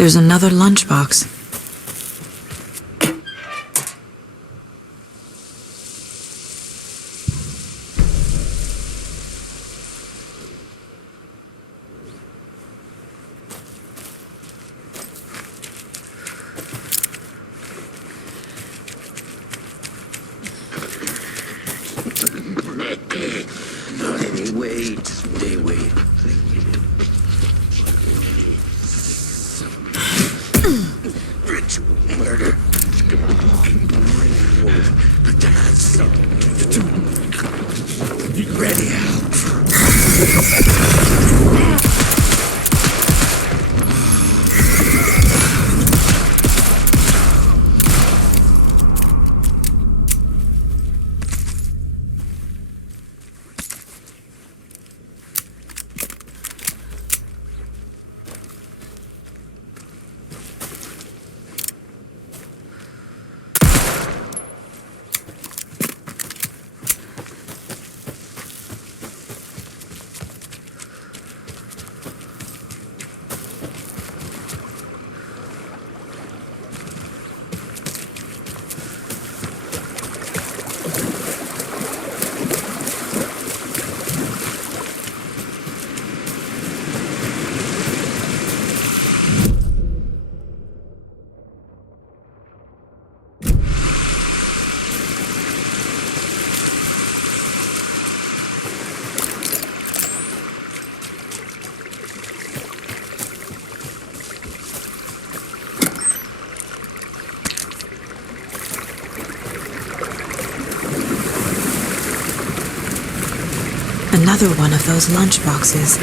There's another lunchbox. They wait. Ritual murder. Ready out. Another one of those lunchboxes.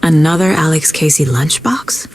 Another Alex Casey lunchbox?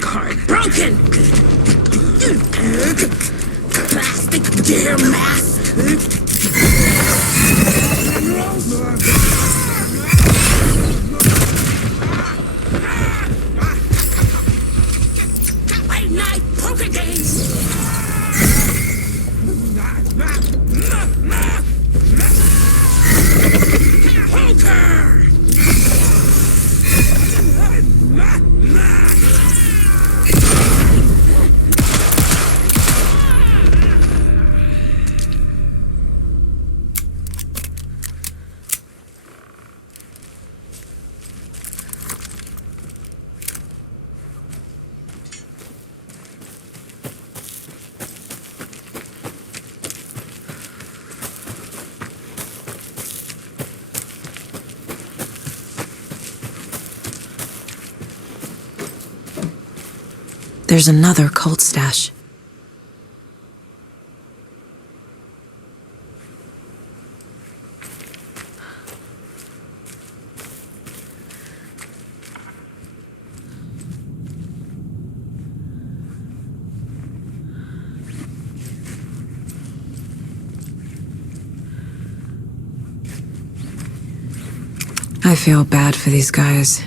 Card broken! Plastic gear mask! Late night poker games! Poker! There's another cult stash. I feel bad for these guys.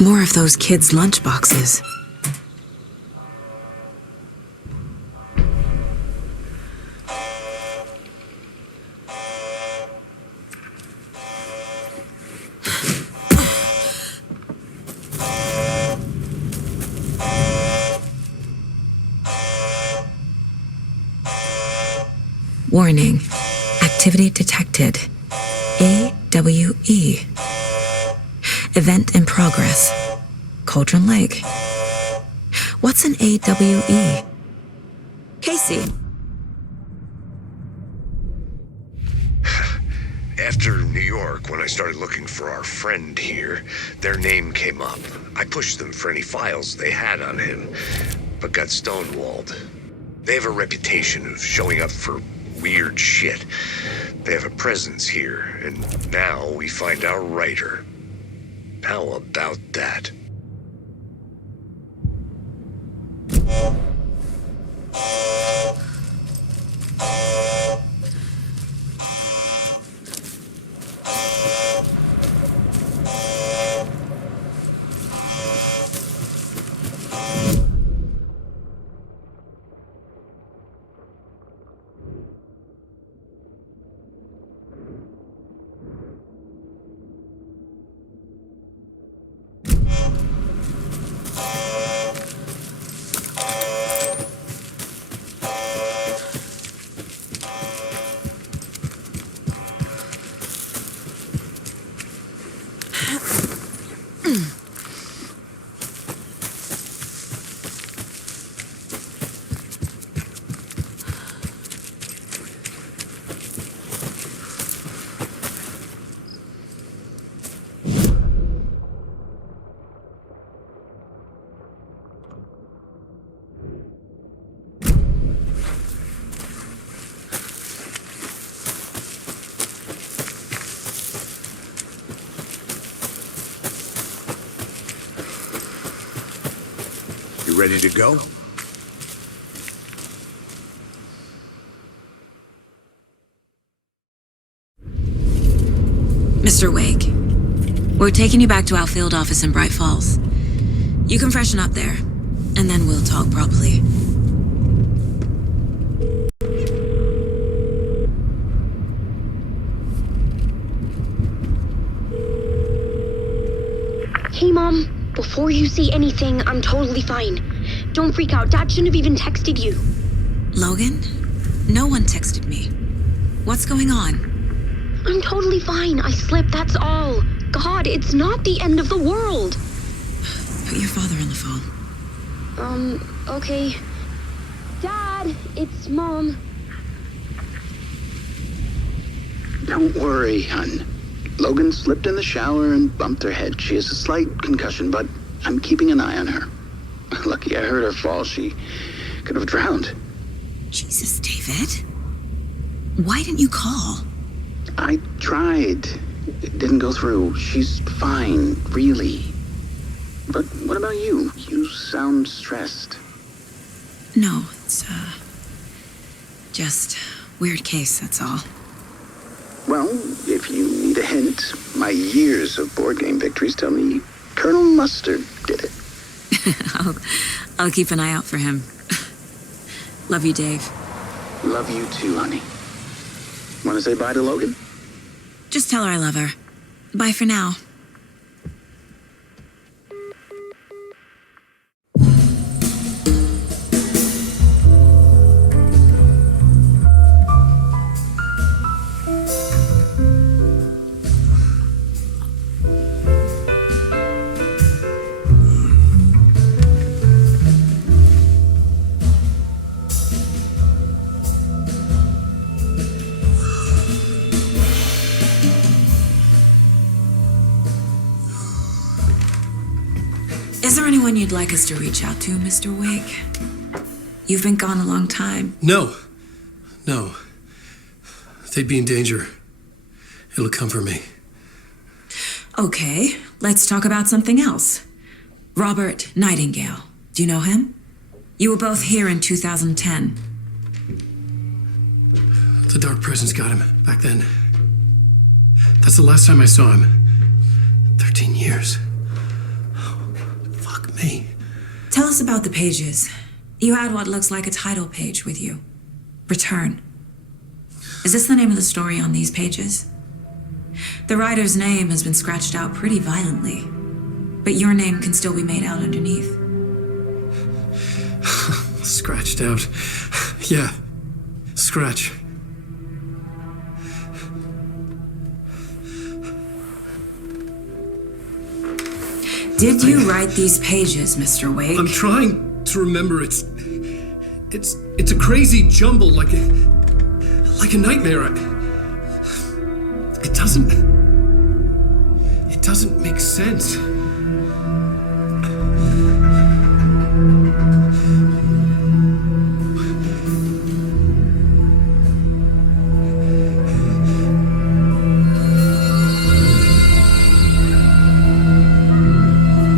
More of those kids' lunchboxes. Warning. Activity detected. AWE. Event in progress. Cauldron Lake. What's an AWE? Casey. After New York, when I started looking for our friend here, their name came up. I pushed them for any files they had on him, but got stonewalled. They have a reputation of showing up for weird shit. They have a presence here, and now we find our writer. How about that? Ready to go? Mr. Wake, we're taking you back to our field office in Bright Falls. You can freshen up there, and then we'll talk properly. Hey, Mom. Before you say anything, I'm totally fine. Don't freak out. Dad shouldn't have even texted you. Logan? No one texted me. What's going on? I'm totally fine. I slipped, that's all. God, it's not the end of the world. Put your father on the phone. Okay. Dad, it's Mom. Don't worry, hon. Logan slipped in the shower and bumped her head. She has a slight concussion, but I'm keeping an eye on her. Lucky I heard her fall. She could have drowned. Jesus, David. Why didn't you call? I tried. It didn't go through. She's fine, really. But what about you? You sound stressed. No, it's, just weird case, that's all. Well, if you need a hint, my years of board game victories tell me Colonel Mustard did it. I'll keep an eye out for him. Love you, Dave. Love you too, honey. Want to say bye to Logan? Just tell her I love her. Bye for now. Is there anyone you'd like us to reach out to, Mr. Wake? You've been gone a long time. No. They'd be in danger. It'll come for me. Okay, let's talk about something else. Robert Nightingale. Do you know him? You were both here in 2010. The Dark Presence got him back then. That's the last time I saw him. 13 years. Fuck me. Tell us about the pages. You had what looks like a title page with you. Return. Is this the name of the story on these pages? The writer's name has been scratched out pretty violently, but your name can still be made out underneath. Scratched out. Yeah. Scratch. Did you write these pages, Mr. Wake? I'm trying to remember. It's a crazy jumble, like a nightmare. doesn't make sense.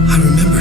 I remember.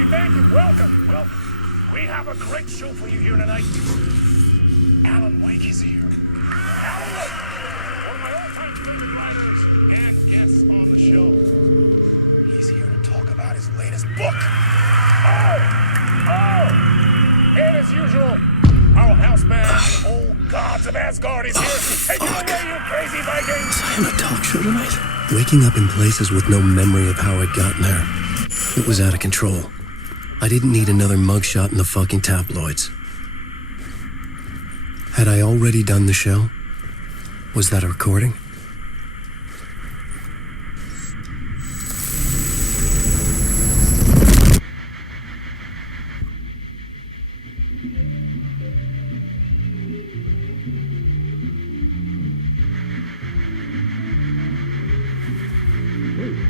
Thank you. Welcome. Well, we have a great show for you here tonight. Alan Wake is here. Alan Wake, one of my all-time favorite writers and guests on the show. He's here to talk about his latest book. And as usual, our house band, old gods of Asgard, is here. Take it away, you crazy Vikings! Was I on a talk show tonight? Waking up in places with no memory of how I'd gotten there. It was out of control. I didn't need another mugshot in the fucking tabloids. Had I already done the show? Was that a recording?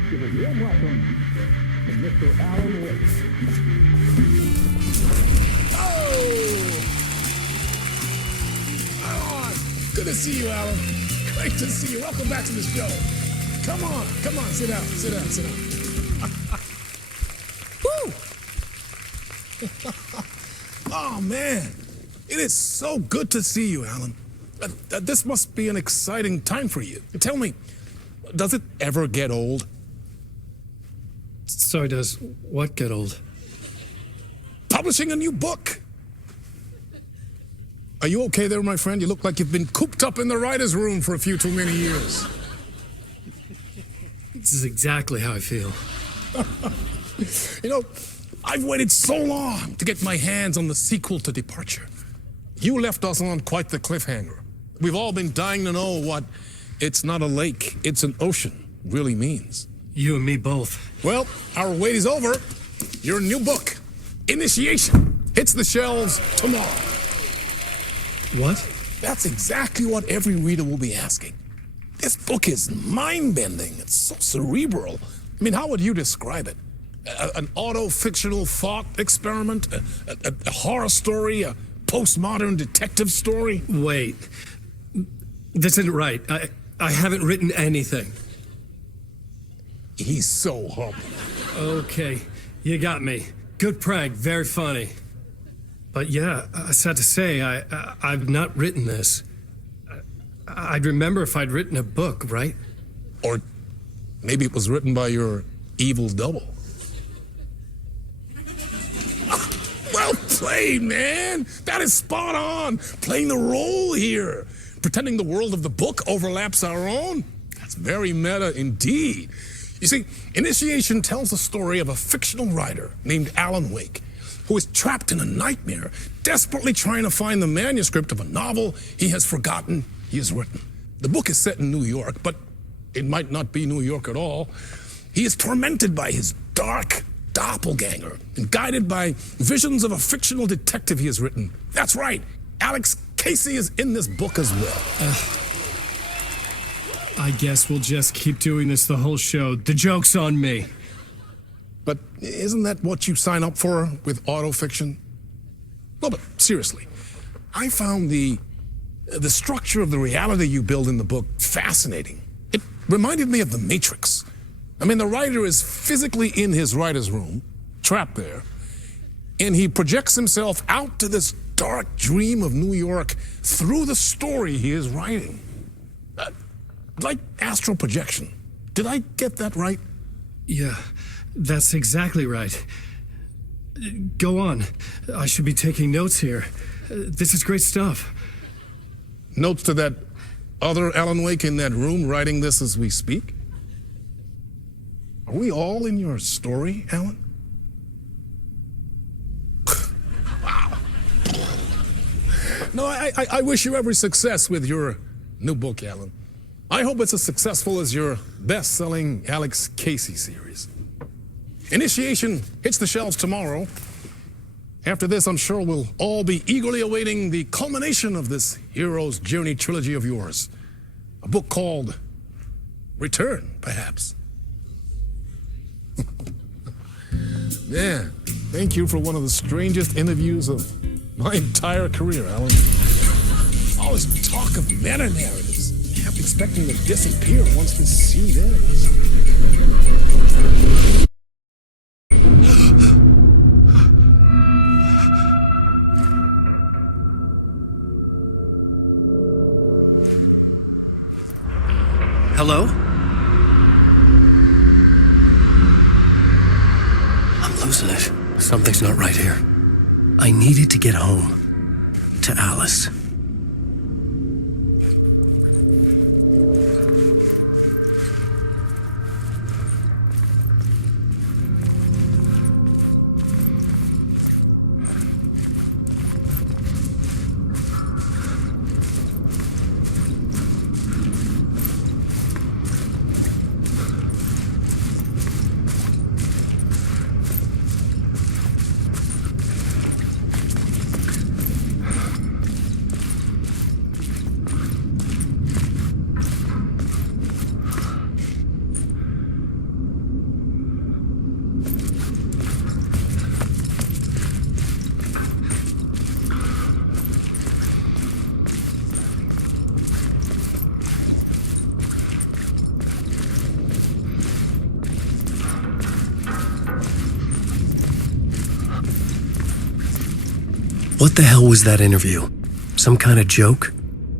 Give a warm welcome to Mr. Alan Wake. Good to see you, Alan. Great to see you. Welcome back to the show. Come on, sit down. Woo! Oh, man. It is so good to see you, Alan. This must be an exciting time for you. Tell me, does it ever get old? So does what get old? Publishing a new book. Are you okay there, my friend? You look like you've been cooped up in the writer's room for a few too many years. This is exactly how I feel. You know, I've waited so long to get my hands on the sequel to Departure. You left us on quite the cliffhanger. We've all been dying to know what "it's not a lake, it's an ocean" really means. You and me both. Well, our wait is over. Your new book, Initiation, hits the shelves tomorrow. What? That's exactly what every reader will be asking. This book is mind-bending. It's so cerebral. I mean, how would you describe it? An auto-fictional thought experiment? A horror story? A postmodern detective story? Wait. This isn't right. I haven't written anything. He's so humble. Okay, you got me. Good prank, very funny. But yeah, sad to say, I've not written this. I'd remember if I'd written a book, right? Or maybe it was written by your evil double. Well played, man. That is spot on. Playing the role here. Pretending the world of the book overlaps our own. That's very meta indeed. You see, Initiation tells the story of a fictional writer named Alan Wake, who is trapped in a nightmare, desperately trying to find the manuscript of a novel he has forgotten he has written. The book is set in New York, but it might not be New York at all. He is tormented by his dark doppelganger and guided by visions of a fictional detective he has written. That's right, Alex Casey is in this book as well. I guess we'll just keep doing this the whole show. The joke's on me. But isn't that what you sign up for with autofiction? No, but seriously, I found the structure of the reality you build in the book fascinating. It reminded me of The Matrix. I mean, the writer is physically in his writer's room, trapped there, and he projects himself out to this dark dream of New York through the story he is writing. Like astral projection. Did I get that right? Yeah, that's exactly right. Go on. I should be taking notes here. This is great stuff. Notes to that other Alan Wake in that room writing this as we speak? Are we all in your story, Alan? Wow. No, I wish you every success with your new book, Alan. I hope it's as successful as your best-selling Alex Casey series. Initiation hits the shelves tomorrow. After this, I'm sure we'll all be eagerly awaiting the culmination of this hero's journey trilogy of yours. A book called Return, perhaps. Yeah, thank you for one of the strangest interviews of my entire career, Alan. Always talk of meta-narratives. Kept expecting to disappear once this scene ends. Hello? I'm losing it. Something's not right here. I needed to get home. To Alice. What the hell was that interview? Some kind of joke?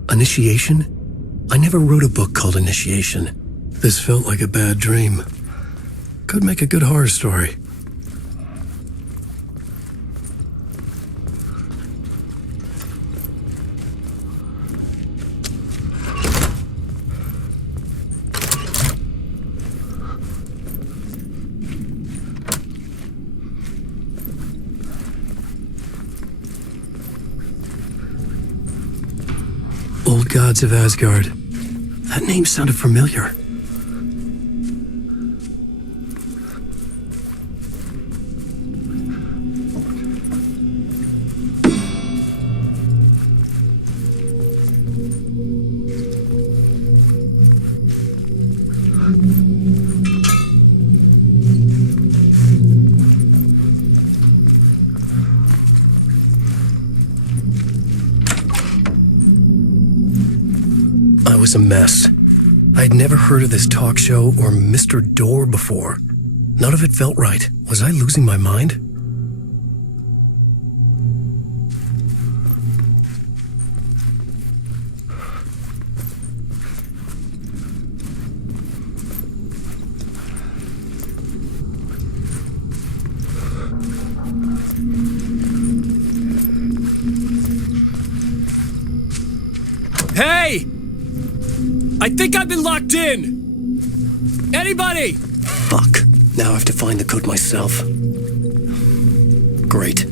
Initiation? I never wrote a book called Initiation. This felt like a bad dream. Could make a good horror story. Old Gods of Asgard. That name sounded familiar. I was a mess. I'd never heard of this talk show or Mr. Door before. None of it felt right. Was I losing my mind? Hey! I think I've been locked in! Anybody? Fuck. Now I have to find the code myself. Great.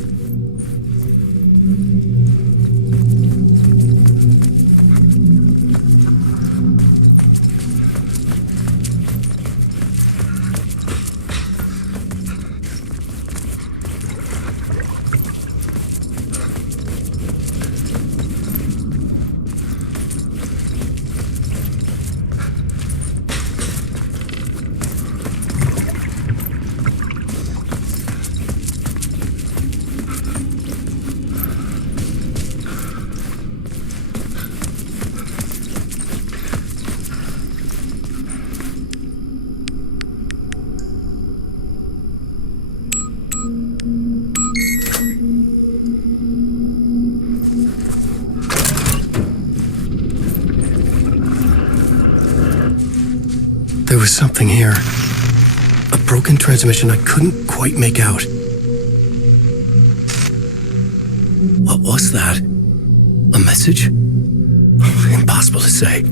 was something here. A broken transmission I couldn't quite make out. What was that? A message? Impossible to say.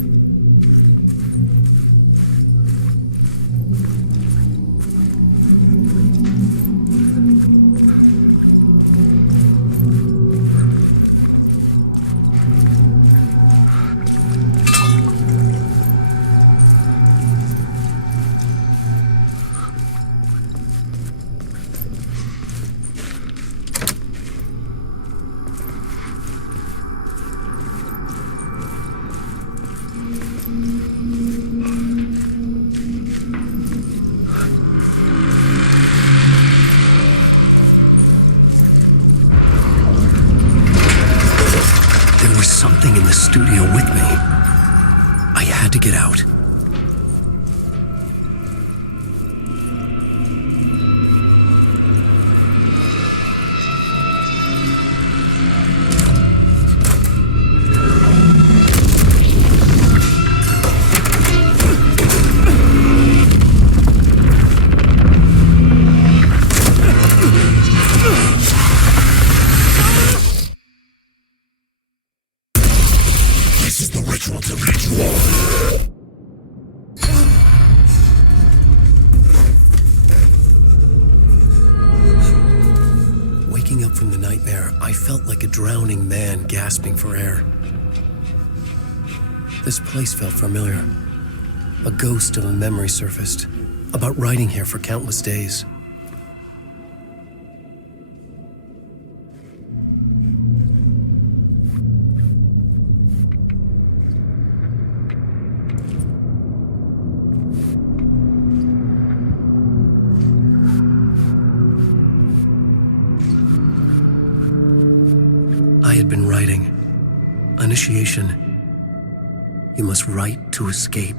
Something in the studio with me. I had to get out. Waking up from the nightmare, I felt like a drowning man gasping for air. This place felt familiar. A ghost of a memory surfaced, about riding here for countless days. I had been writing. Initiation. You must write to escape.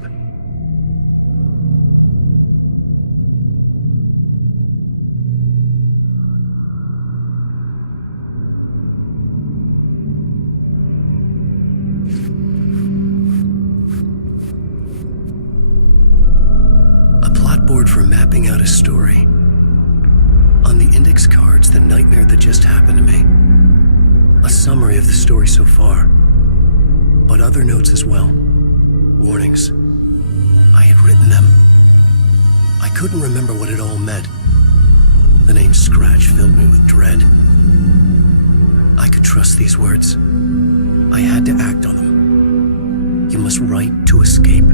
A plot board for mapping out a story. On the index cards, the nightmare that just happened to me. A summary of the story so far, but other notes as well. Warnings. I had written them. I couldn't remember what it all meant. The name Scratch filled me with dread. I could trust these words. I had to act on them. You must write to escape.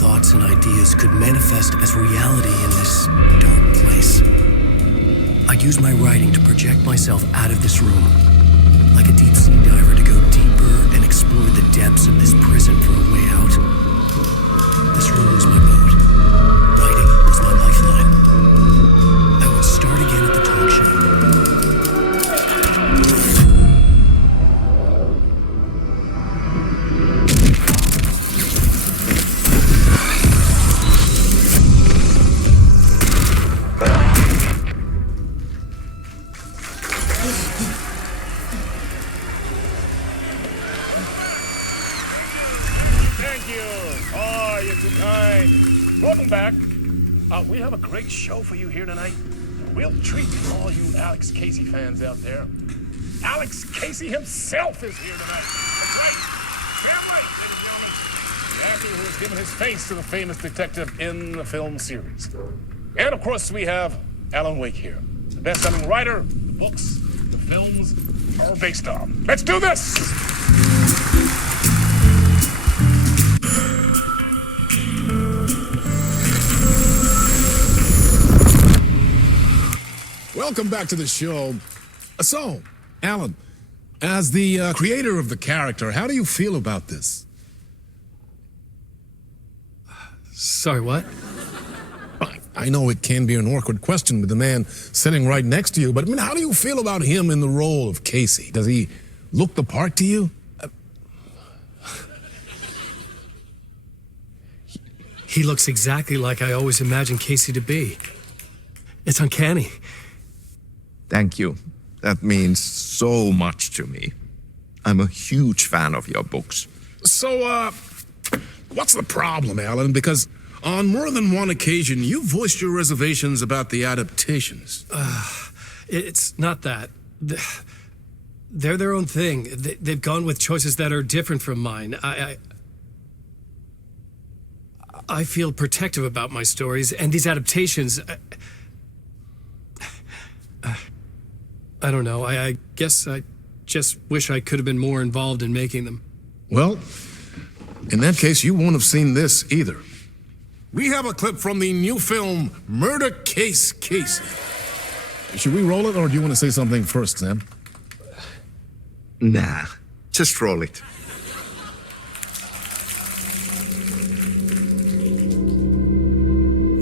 Thoughts and ideas could manifest as reality in this dark place. I'd use my writing to project myself out of this room, like a deep sea diver to go deeper and explore the depths of this prison for a way out. This room was my boat. Writing was my lifeline. I would start again at the talk show. Welcome back. We have a great show for you here tonight. A real treat for all you Alex Casey fans out there. Alex Casey himself is here tonight. That's right. Damn right, ladies and gentlemen. The actor who has given his face to the famous detective in the film series. And of course, we have Alan Wake here. The best-selling writer, the books, the films are based on. Let's do this! Welcome back to the show. So, Alan, As the creator of the character, how do you feel about this? Sorry, what? I know it can be an awkward question with the man sitting right next to you, but I mean, how do you feel about him in the role of Casey? Does he look the part to you? He looks exactly like I always imagined Casey to be. It's uncanny. Thank you. That means so much to me. I'm a huge fan of your books. So, what's the problem, Alan? Because on more than one occasion, you voiced your reservations about the adaptations. It's not that. They're their own thing. They've gone with choices that are different from mine. I feel protective about my stories, and these adaptations... I don't know. I guess I just wish I could have been more involved in making them. Well, in that case, you won't have seen this either. We have a clip from the new film, Murder Case Casey. Should we roll it, or do you want to say something first, Sam? Nah, just roll it.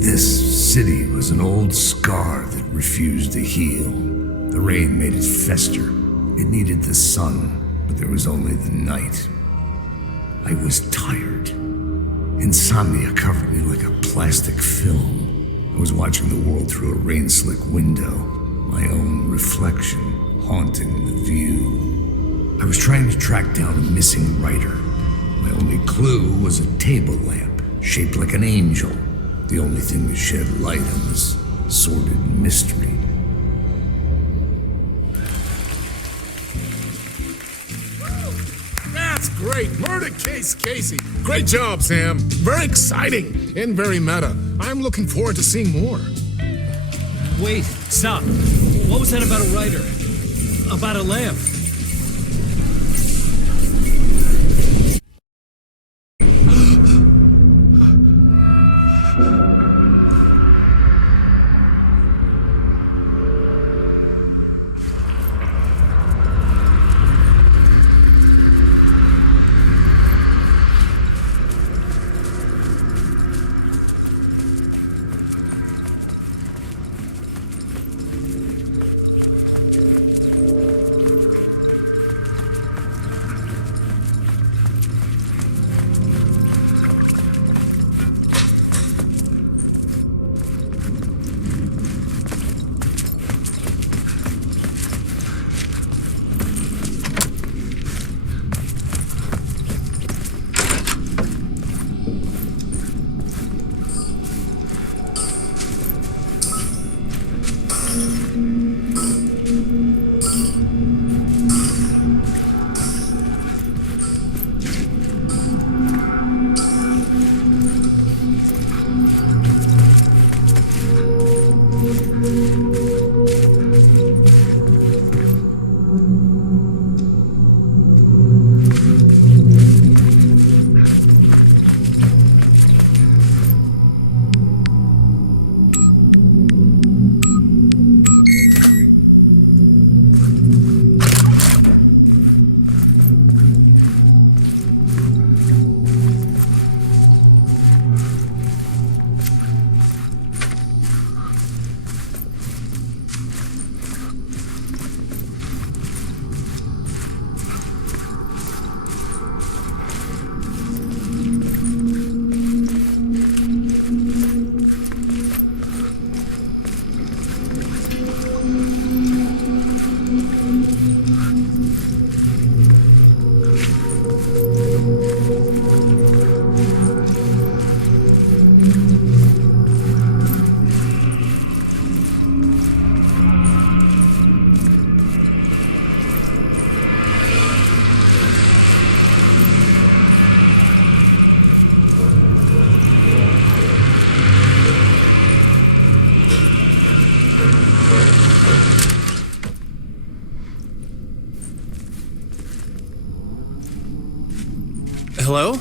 This city was an old scar that refused to heal. The rain made it fester. It needed the sun, but there was only the night. I was tired. Insomnia covered me like a plastic film. I was watching the world through a rain-slick window, my own reflection haunting the view. I was trying to track down a missing writer. My only clue was a table lamp, shaped like an angel. The only thing that shed light on this sordid mystery. That's great. Murder Case Casey. Great job, Sam. Very exciting and very meta. I'm looking forward to seeing more. Wait, stop. What was that about a writer? About a lamp? Hello?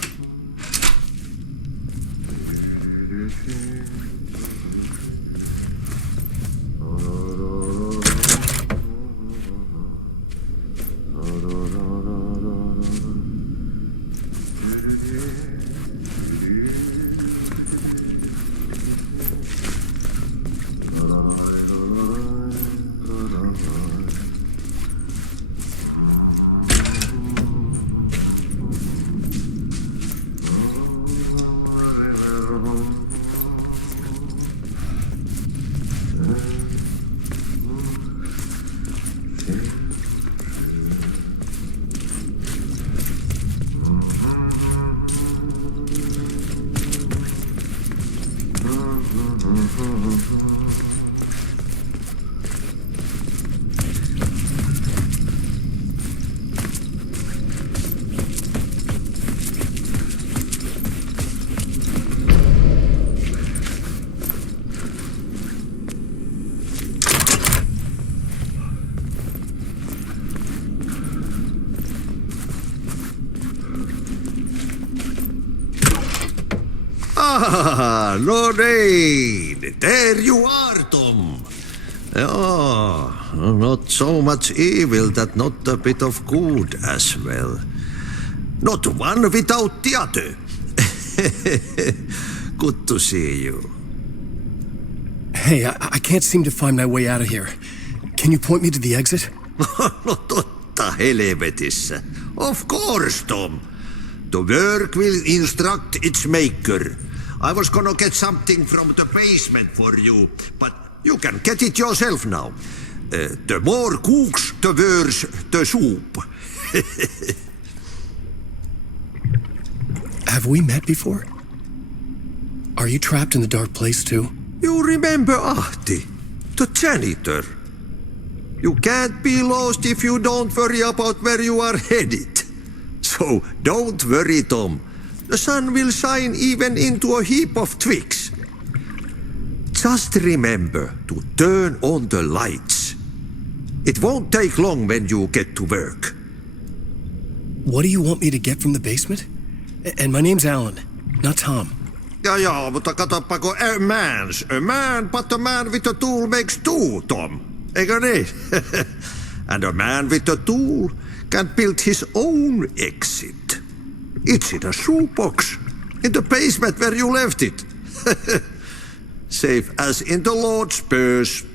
Ah, Lorraine! There you are, Tom. Oh, not so much evil that not a bit of good as well. Not one without the other. Good to see you. Hey, I can't seem to find my way out of here. Can you point me to the exit? No totta helvetissä. Of course, Tom. The work will instruct its maker. I was gonna get something from the basement for you, but you can get it yourself now. The more cooks, the worse the soup. Have we met before? Are you trapped in the dark place too? You remember Ahti, the janitor. You can't be lost if you don't worry about where you are headed. So don't worry, Tom. The sun will shine even into a heap of twigs. Just remember to turn on the lights. It won't take long when you get to work. What do you want me to get from the basement? And my name's Alan, not Tom. Ja, mutta katoppa, a man, but a man with a tool makes two, Tom. Eikö niin? And a man with a tool can build his own exit. It's in a shoebox, in the basement where you left it. Safe as in the Lord's purse.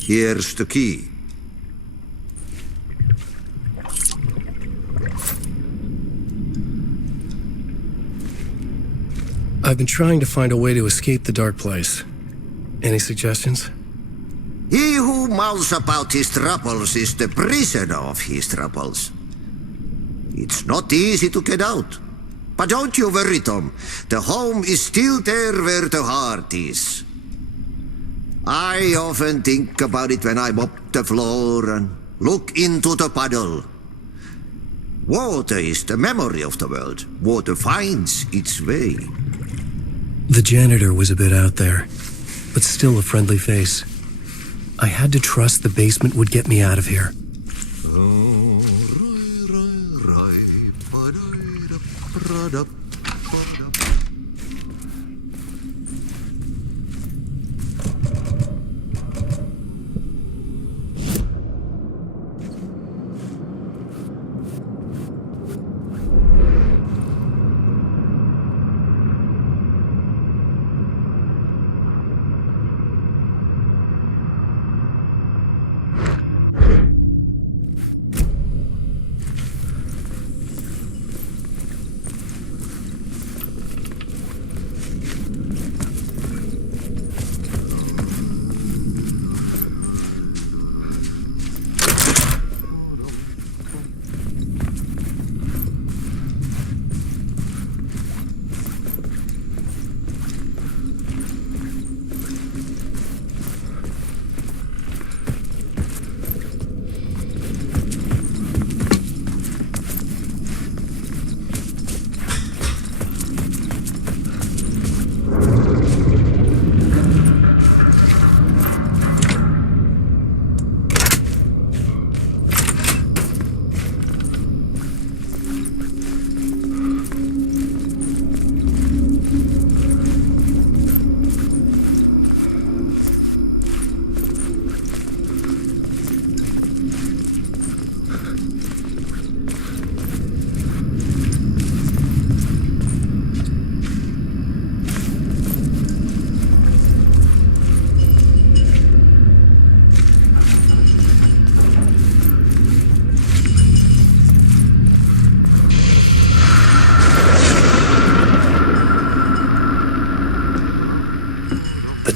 Here's the key. I've been trying to find a way to escape the dark place. Any suggestions? He who mouths about his troubles is the prisoner of his troubles. It's not easy to get out. But don't you worry, Tom. The home is still there where the heart is. I often think about it when I mop the floor and look into the puddle. Water is the memory of the world. Water finds its way. The janitor was a bit out there, but still a friendly face. I had to trust the basement would get me out of here.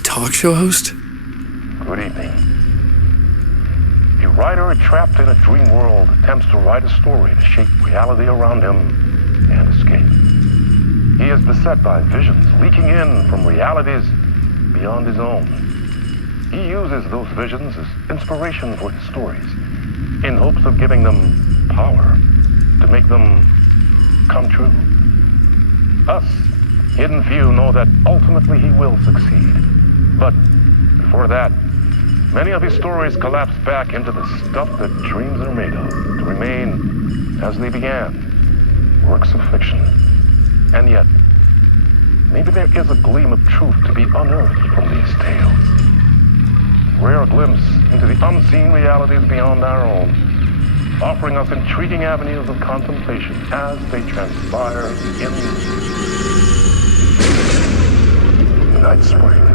Talk show host? Good evening. A writer trapped in a dream world attempts to write a story to shape reality around him and escape. He is beset by visions leaking in from realities beyond his own. He uses those visions as inspiration for his stories, in hopes of giving them power to make them come true. Us, hidden few, know that ultimately he will succeed. But before that, many of his stories collapse back into the stuff that dreams are made of, to remain as they began, works of fiction. And yet, Maybe there is a gleam of truth to be unearthed from these tales. Rare glimpse into the unseen realities beyond our own, offering us intriguing avenues of contemplation as they transpire in Night Springs.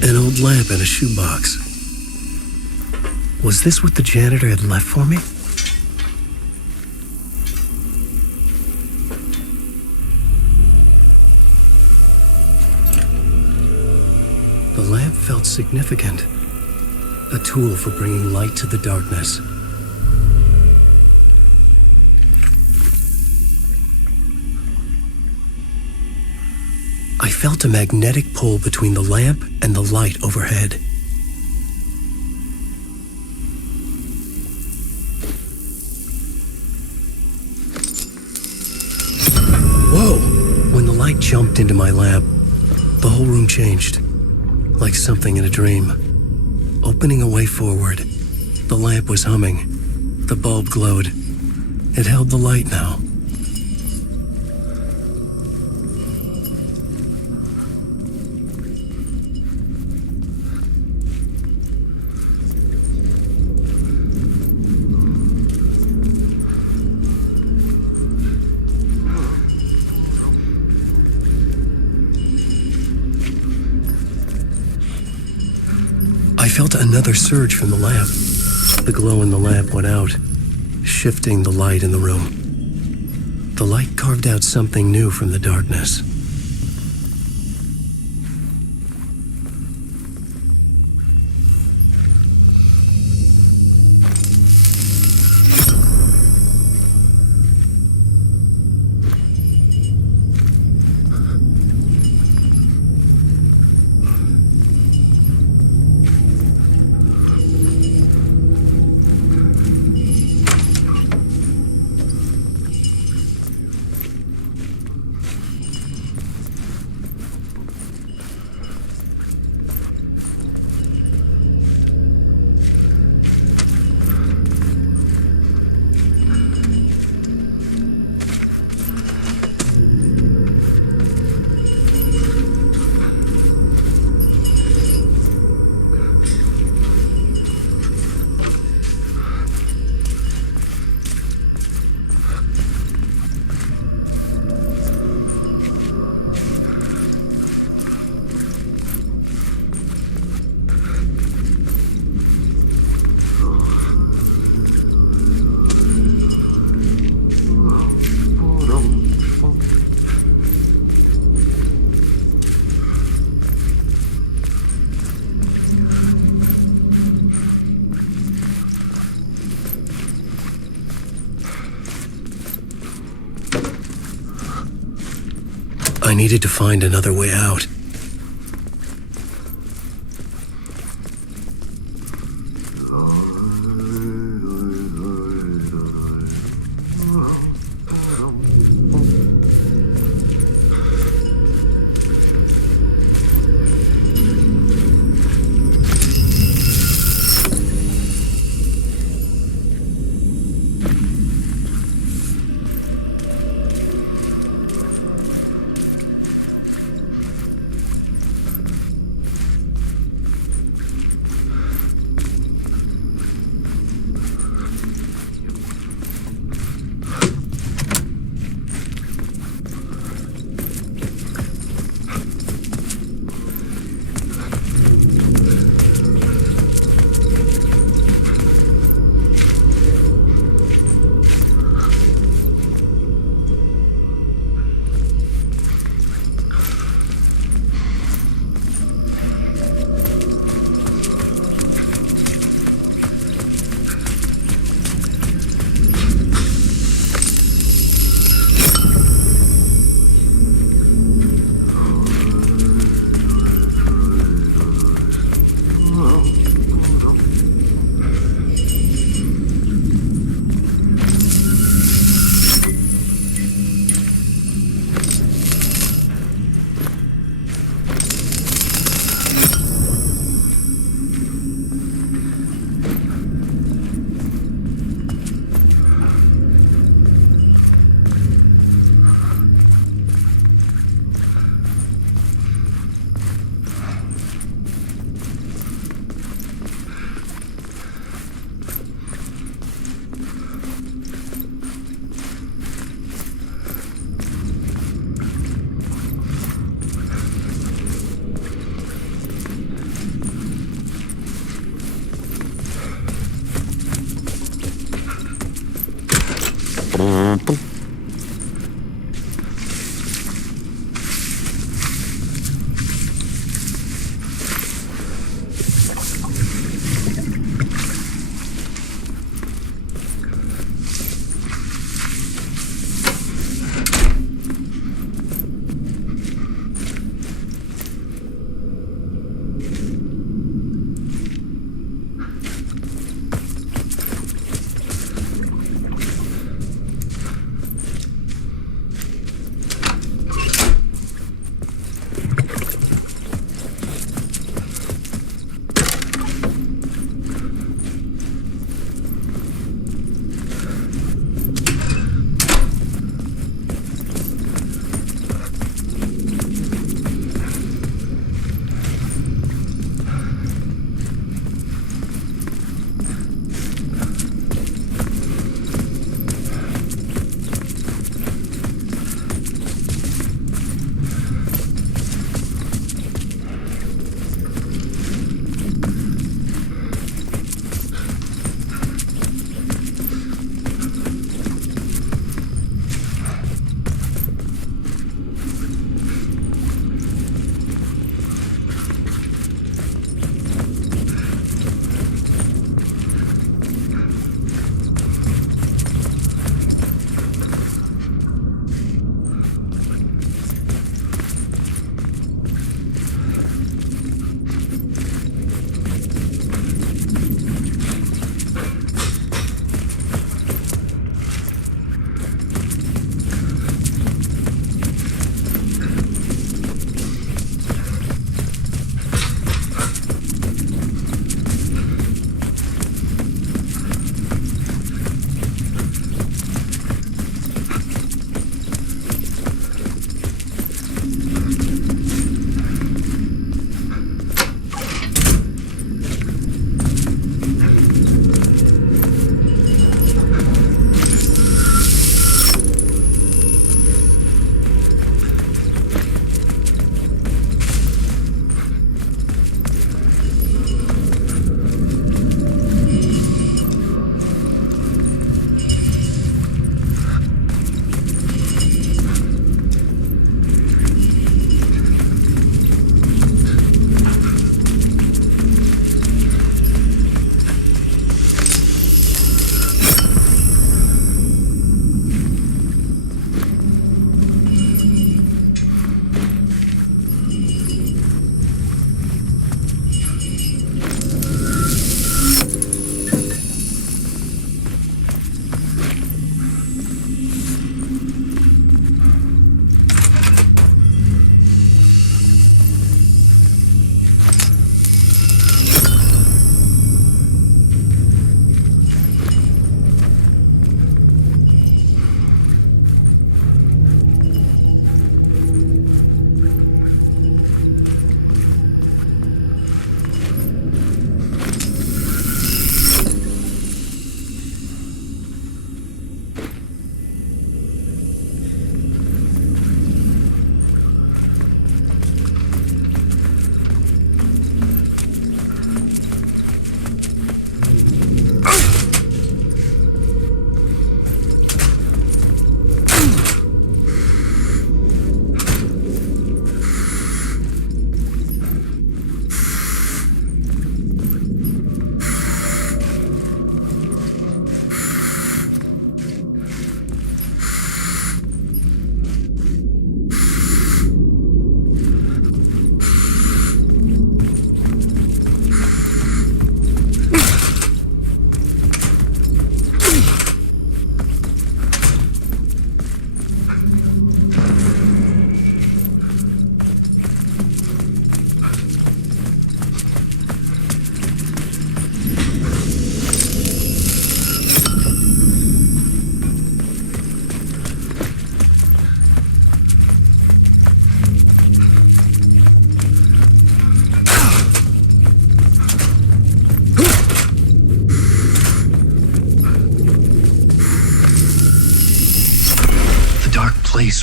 An old lamp in a shoebox. Was this what the janitor had left for me? The lamp felt significant. A tool for bringing light to the darkness. I felt a magnetic pull between the lamp and the light overhead. Whoa! When the light jumped into my lamp, the whole room changed, like something in a dream. Opening a way forward, the lamp was humming. The bulb glowed. It held the light now. I felt another surge from the lamp. The glow in the lamp went out, shifting the light in the room. The light carved out something new from the darkness. I needed to find another way out.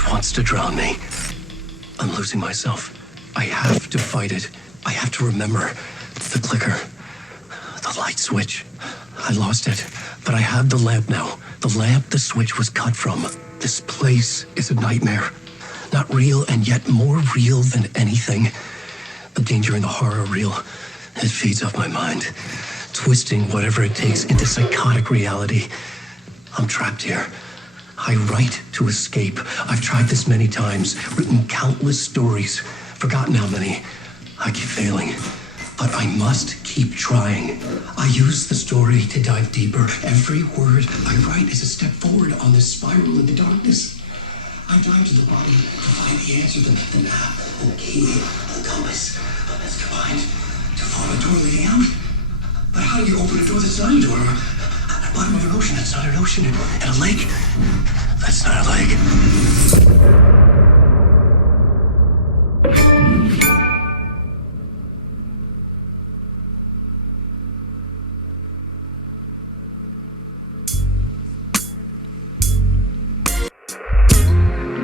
just wants to drown me. I'm losing myself. I have to fight it. I have to remember. The clicker. The light switch. I lost it. But I have the lamp now. The lamp the switch was cut from. This place is a nightmare. Not real, and yet more real than anything. The danger in the horror reel. It feeds off my mind. Twisting whatever it takes into psychotic reality. I'm trapped here. I write to escape. I've tried this many times, written countless stories, forgotten how many. I keep failing, but I must keep trying. I use the story to dive deeper. Every word I write is a step forward on this spiral in the darkness. I dive to the bottom to find the answer, the map, the key, the compass. That's combined to form a door leading out. But how do you open a door that's not a door? At the bottom of an ocean, that's not an ocean. And a lake, that's not a lake.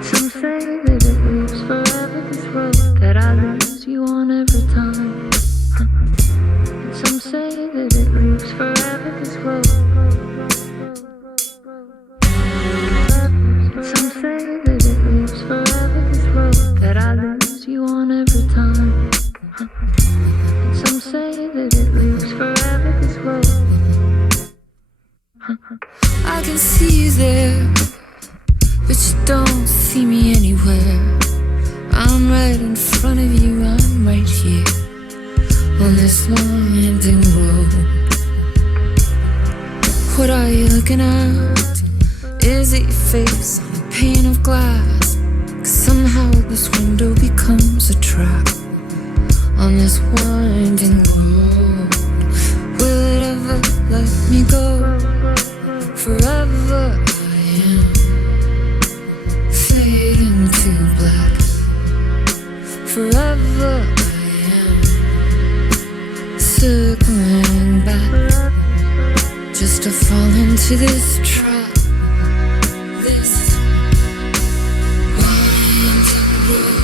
Some say that it lives forever, this road that I lose you on every time. Some say that it lives forever, this road. Some say that it lives forever, this road that I lose you on every time. Some say that it lives forever, this road. I can see you there, but you don't see me anywhere. I'm right in front of you, I'm right here on this long empty road. What are you looking at? Is it your face on a pane of glass? 'Cause somehow this window becomes a trap on this winding road. Will it ever let me go? Forever I am fading to black. Forever I am circling back, just to fall into this trap. This winding road.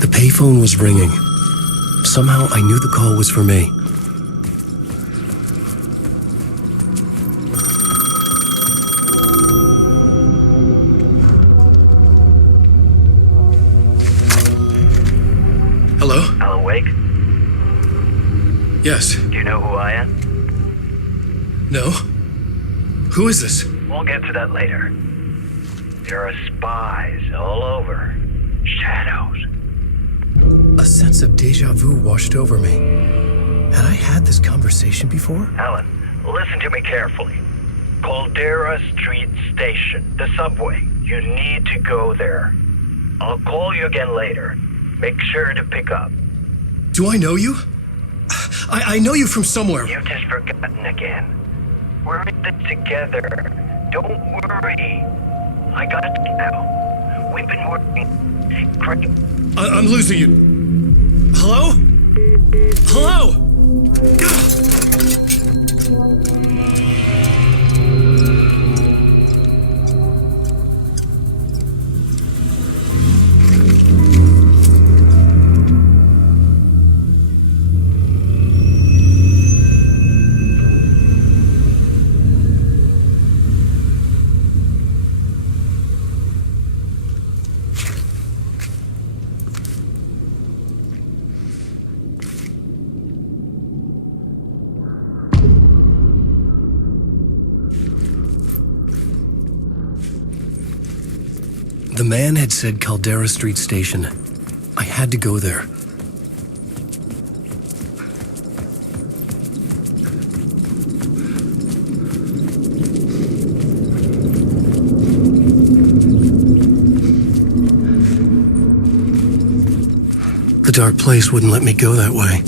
The payphone was ringing. Somehow I knew the call was for me. Hello? Alan Wake? Yes. Do you know who I am? No? Who is this? We'll get to that later. There are spies all over. Shadows. A sense of deja vu washed over me. Had I had this conversation before? Alan, listen to me carefully. Caldera Street Station, the subway. You need to go there. I'll call you again later. Make sure to pick up. Do I know you? I know you from somewhere. You've just forgotten again. We're in this together. Don't worry. I got you now. We've been working great. I'm losing you. Hello? Hello? The man had said Caldera Street Station. I had to go there. The dark place wouldn't let me go that way.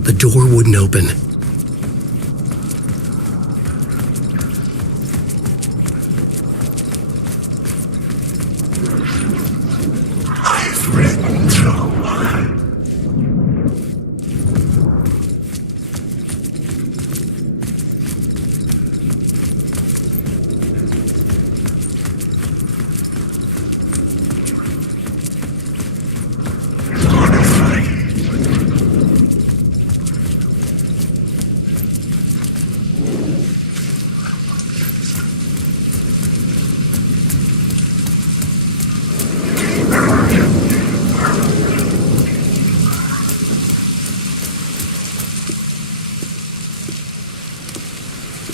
The door wouldn't open. I've written too much.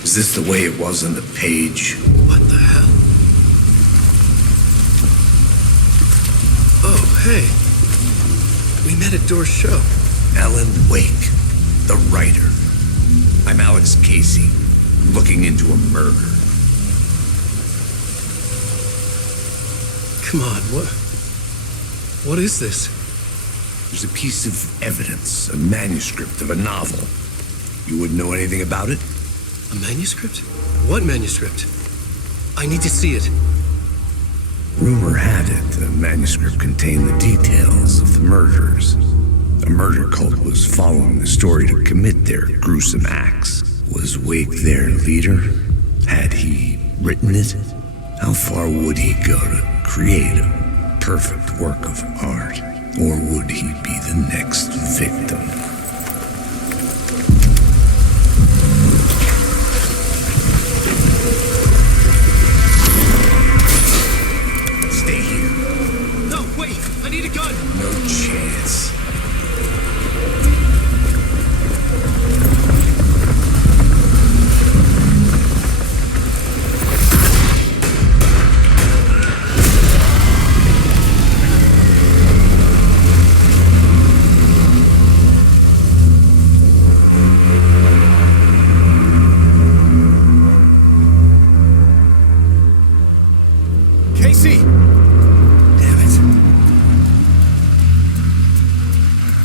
Is this the way it was on the page? What the hell? Oh, hey. We met at Door's show. Alan Wake, the writer. I'm Alex Casey, looking into a murder. Come on, what is this? There's a piece of evidence, a manuscript of a novel. You wouldn't know anything about it? A manuscript? What manuscript? I need to see it. Rumor had it the manuscript contained the details of the murders. A murder cult was following the story to commit their gruesome acts. Was Wake their leader? Had he written it? How far would he go to create a perfect work of art? Or would he be the next victim? Stay here. No, wait! I need a gun! No chance. Casey! Damn it.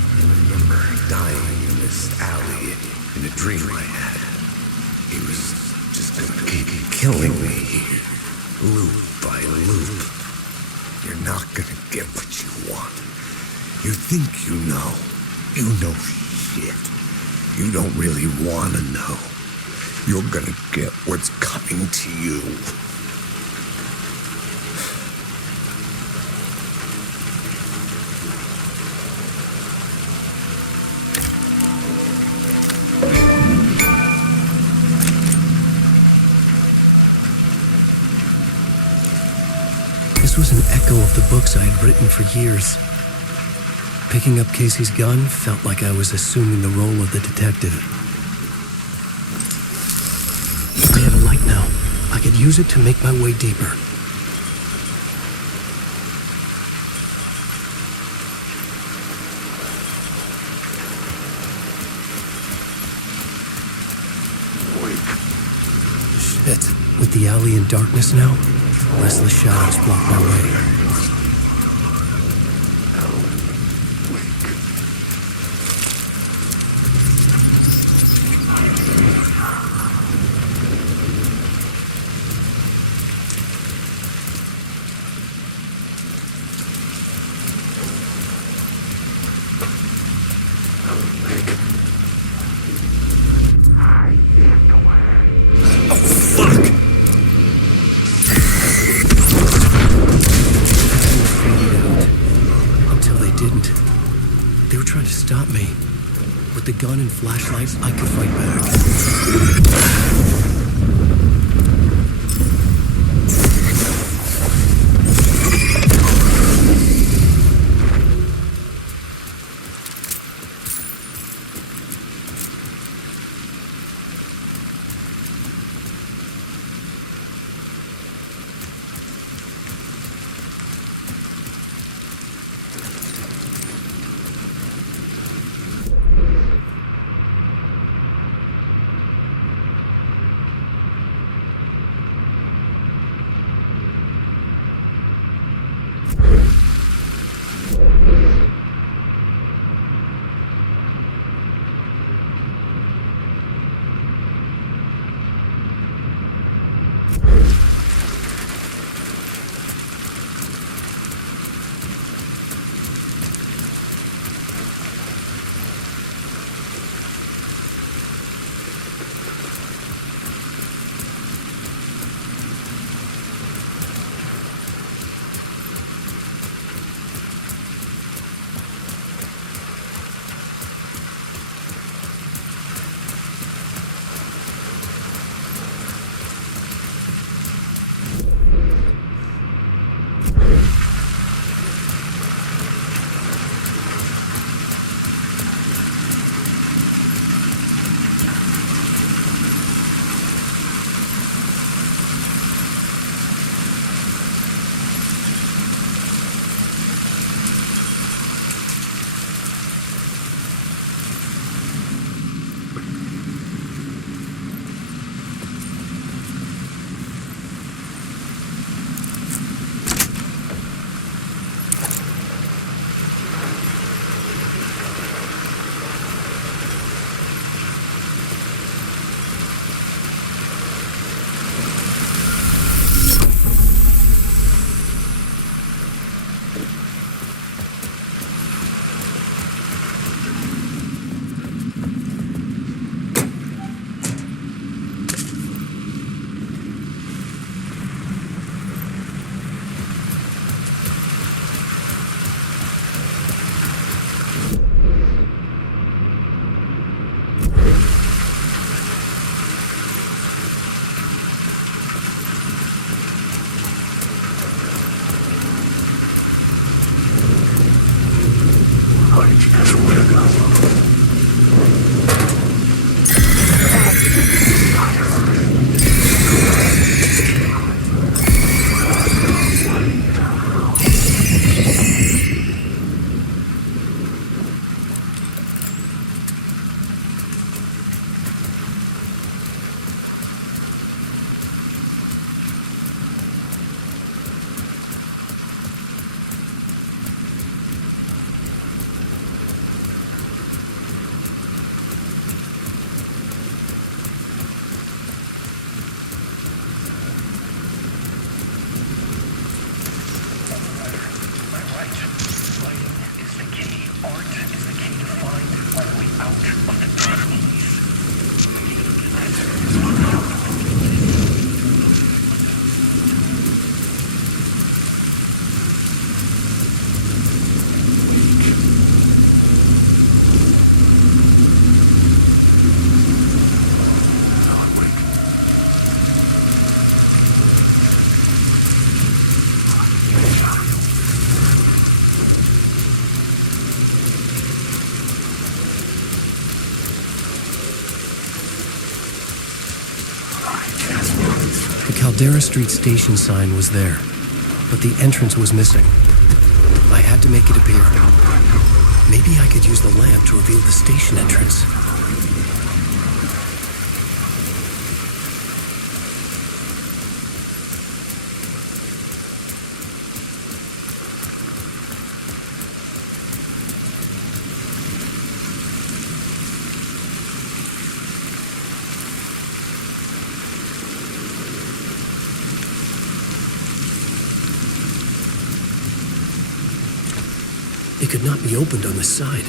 I remember dying in this alley in a dream I had. here, loop by loop. You're not gonna get what you want. You think you know. You know shit. You don't really want to know. You're gonna get what's coming to you. This was an echo of the books I had written for years. Picking up Casey's gun felt like I was assuming the role of the detective. I had a light now. I could use it to make my way deeper. Shit. With the alley in darkness now, restless shadows block my way. Stop me. With the gun and flashlight, I could fight back. Caldera Street station sign was there, but the entrance was missing. I had to make it appear. Maybe I could use the lamp to reveal the station entrance. It could not be opened on the side.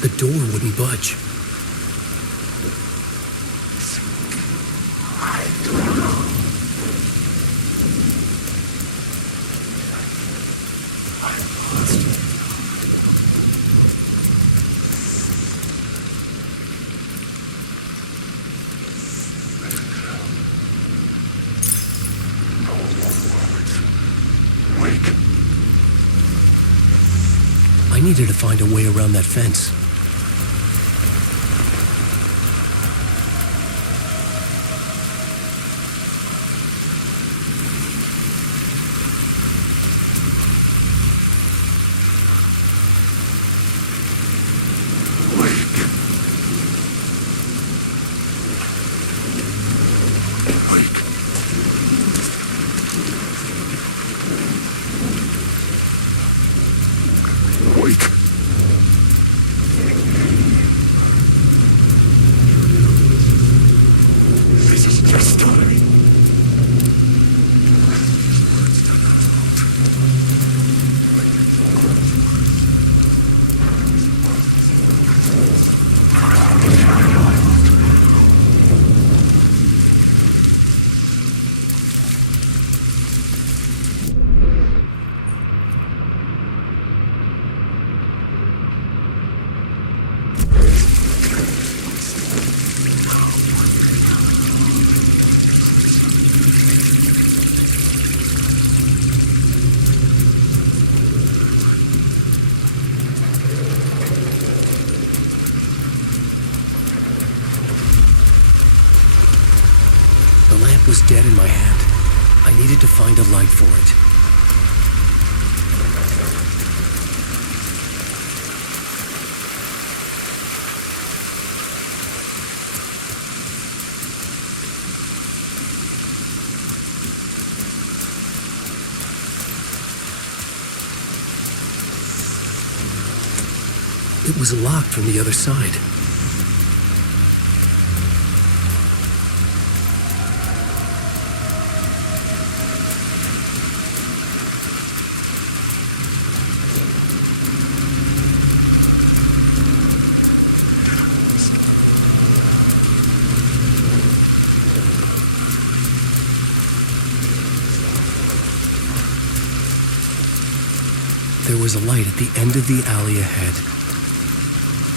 The door wouldn't budge. I needed to find a way around that fence. The lamp was dead in my hand. I needed to find a light for it. It was locked from the other side. There was a light at the end of the alley ahead.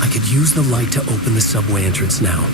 I could use the light to open the subway entrance now.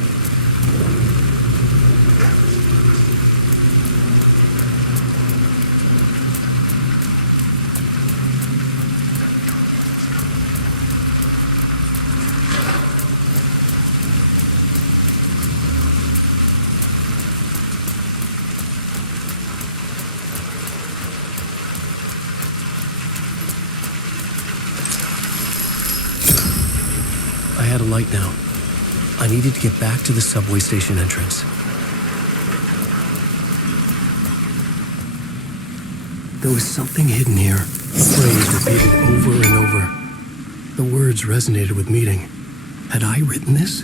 I had a light now. I needed to get back to the subway station entrance. There was something hidden here, a phrase repeated over and over. The words resonated with meaning. Had I written this?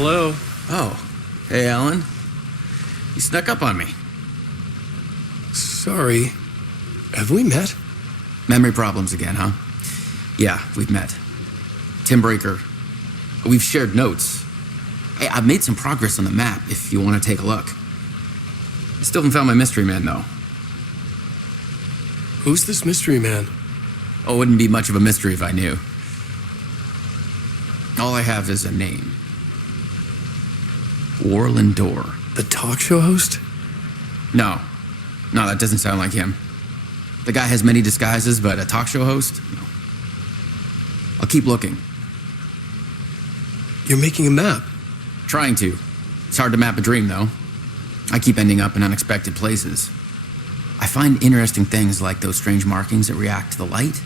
Hello? Oh. Hey, Alan. You snuck up on me. Sorry. Have we met? Memory problems again, huh? Yeah, we've met. Tim Breaker. We've shared notes. Hey, I've made some progress on the map if you want to take a look. I still haven't found my mystery man, though. Who's this mystery man? Oh, it wouldn't be much of a mystery if I knew. All I have is a name. Warland Dorr. The talk show host? No, that doesn't sound like him. The guy has many disguises, but a talk show host? No. I'll keep looking. You're making a map? Trying to. It's hard to map a dream, though. I keep ending up in unexpected places. I find interesting things like those strange markings that react to the light,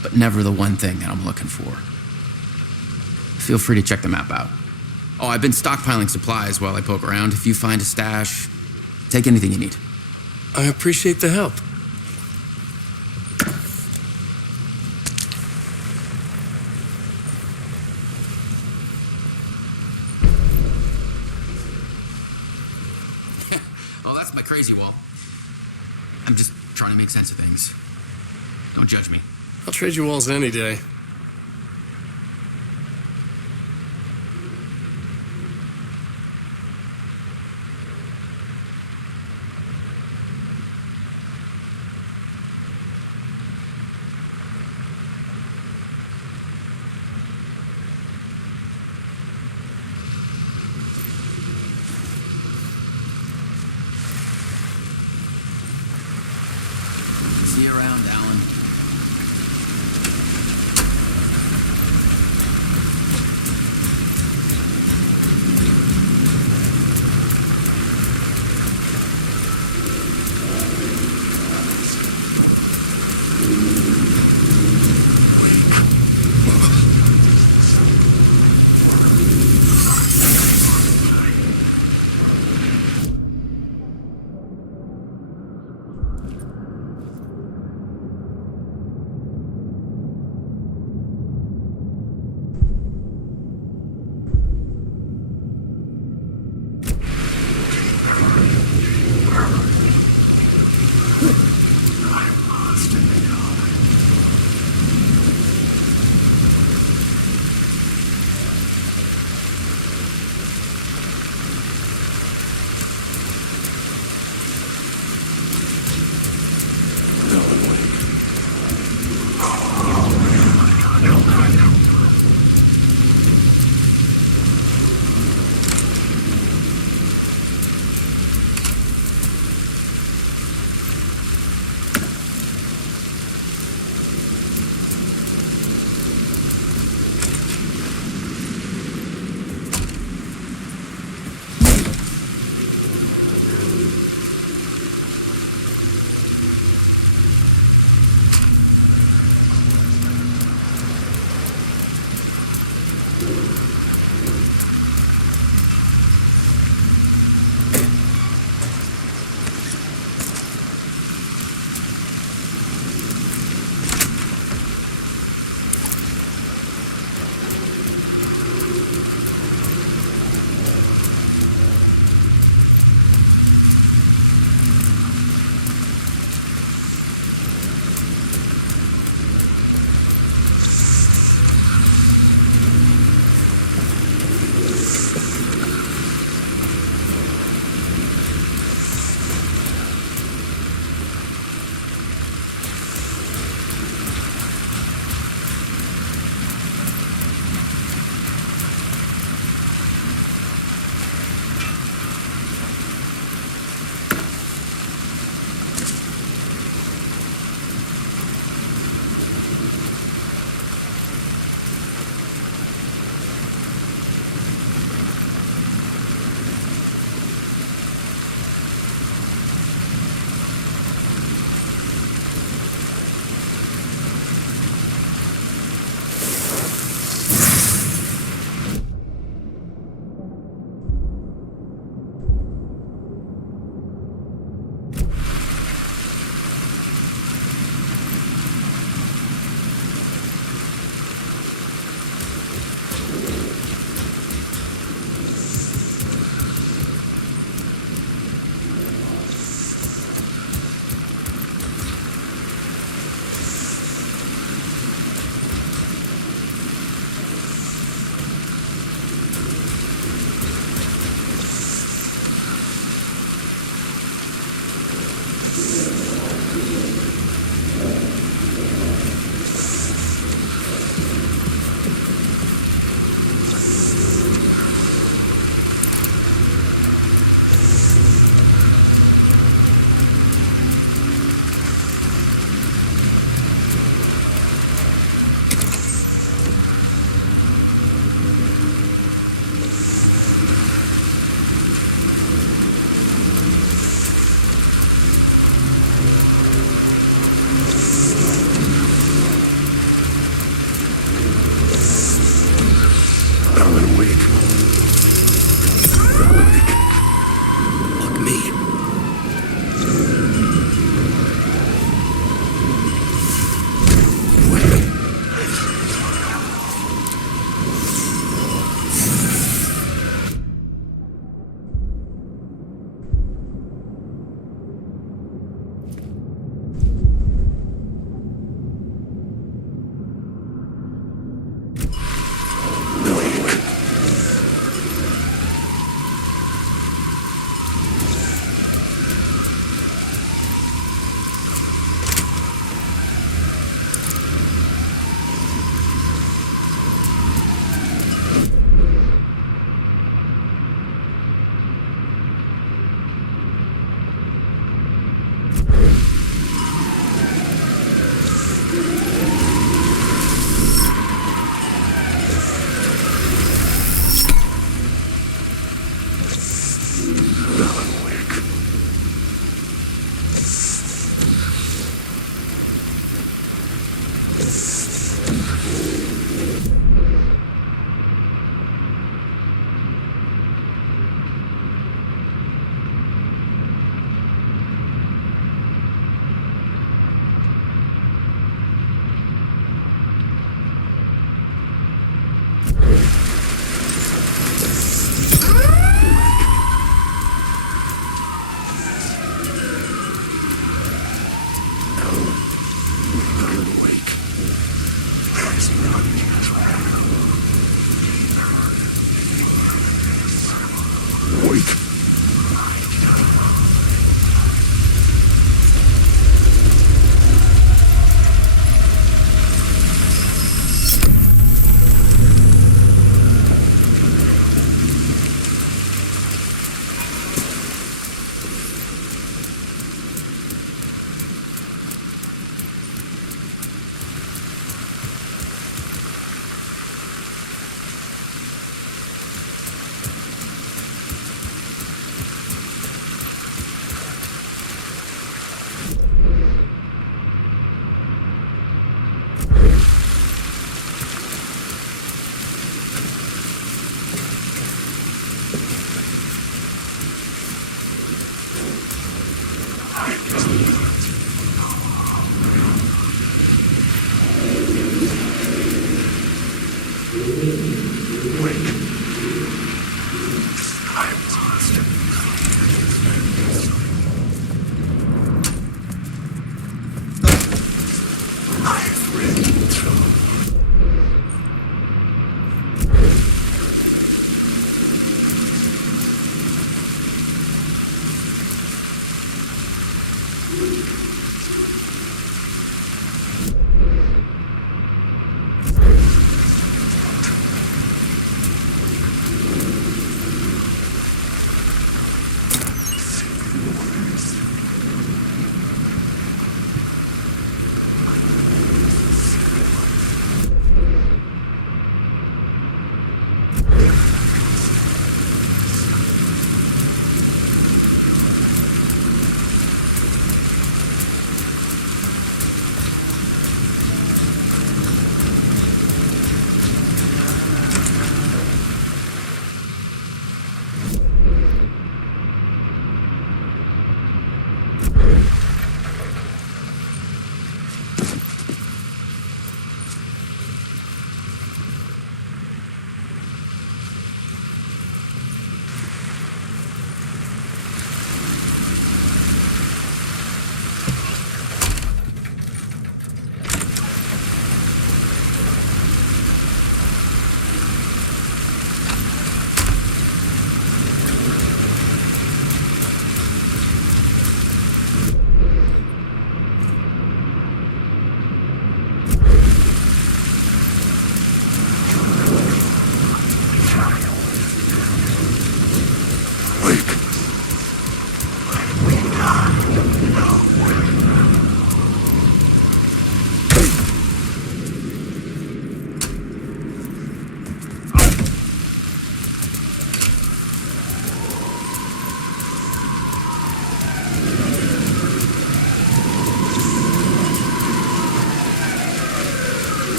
but never the one thing that I'm looking for. Feel free to check the map out. Oh, I've been stockpiling supplies while I poke around. If you find a stash, take anything you need. I appreciate the help. Oh, that's my crazy wall. I'm just trying to make sense of things. Don't judge me. I'll trade you walls any day. See you around, Alan.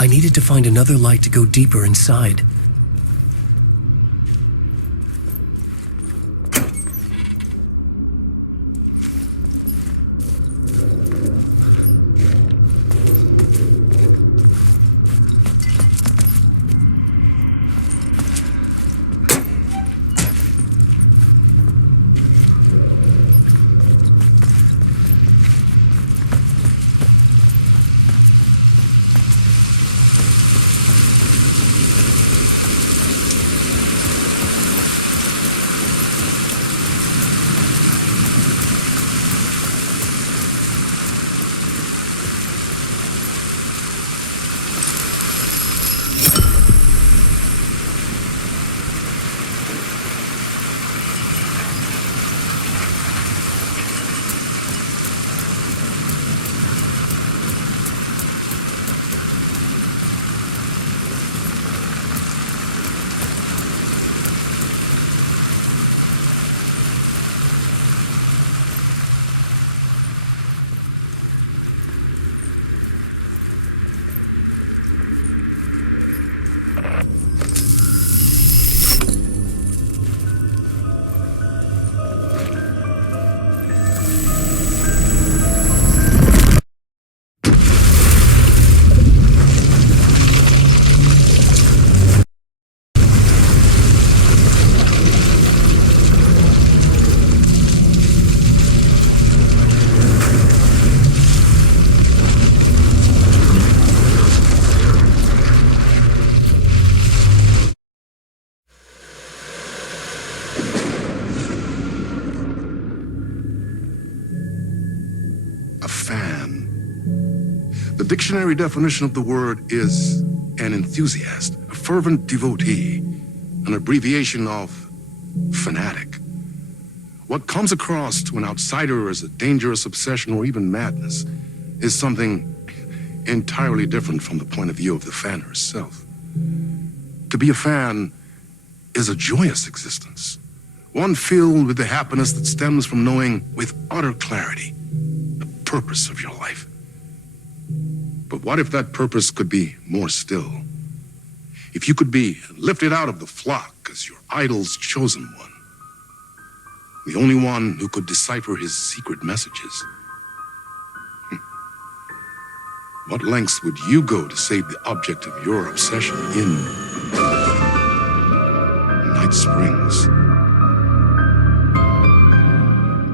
I needed to find another light to go deeper inside. The dictionary definition of the word is an enthusiast, a fervent devotee, an abbreviation of fanatic. What comes across to an outsider as a dangerous obsession or even madness is something entirely different from the point of view of the fan herself. To be a fan is a joyous existence, one filled with the happiness that stems from knowing with utter clarity the purpose of your life. But what if that purpose could be more still? If you could be lifted out of the flock as your idol's chosen one, the only one who could decipher his secret messages. What lengths would you go to save the object of your obsession in Night Springs?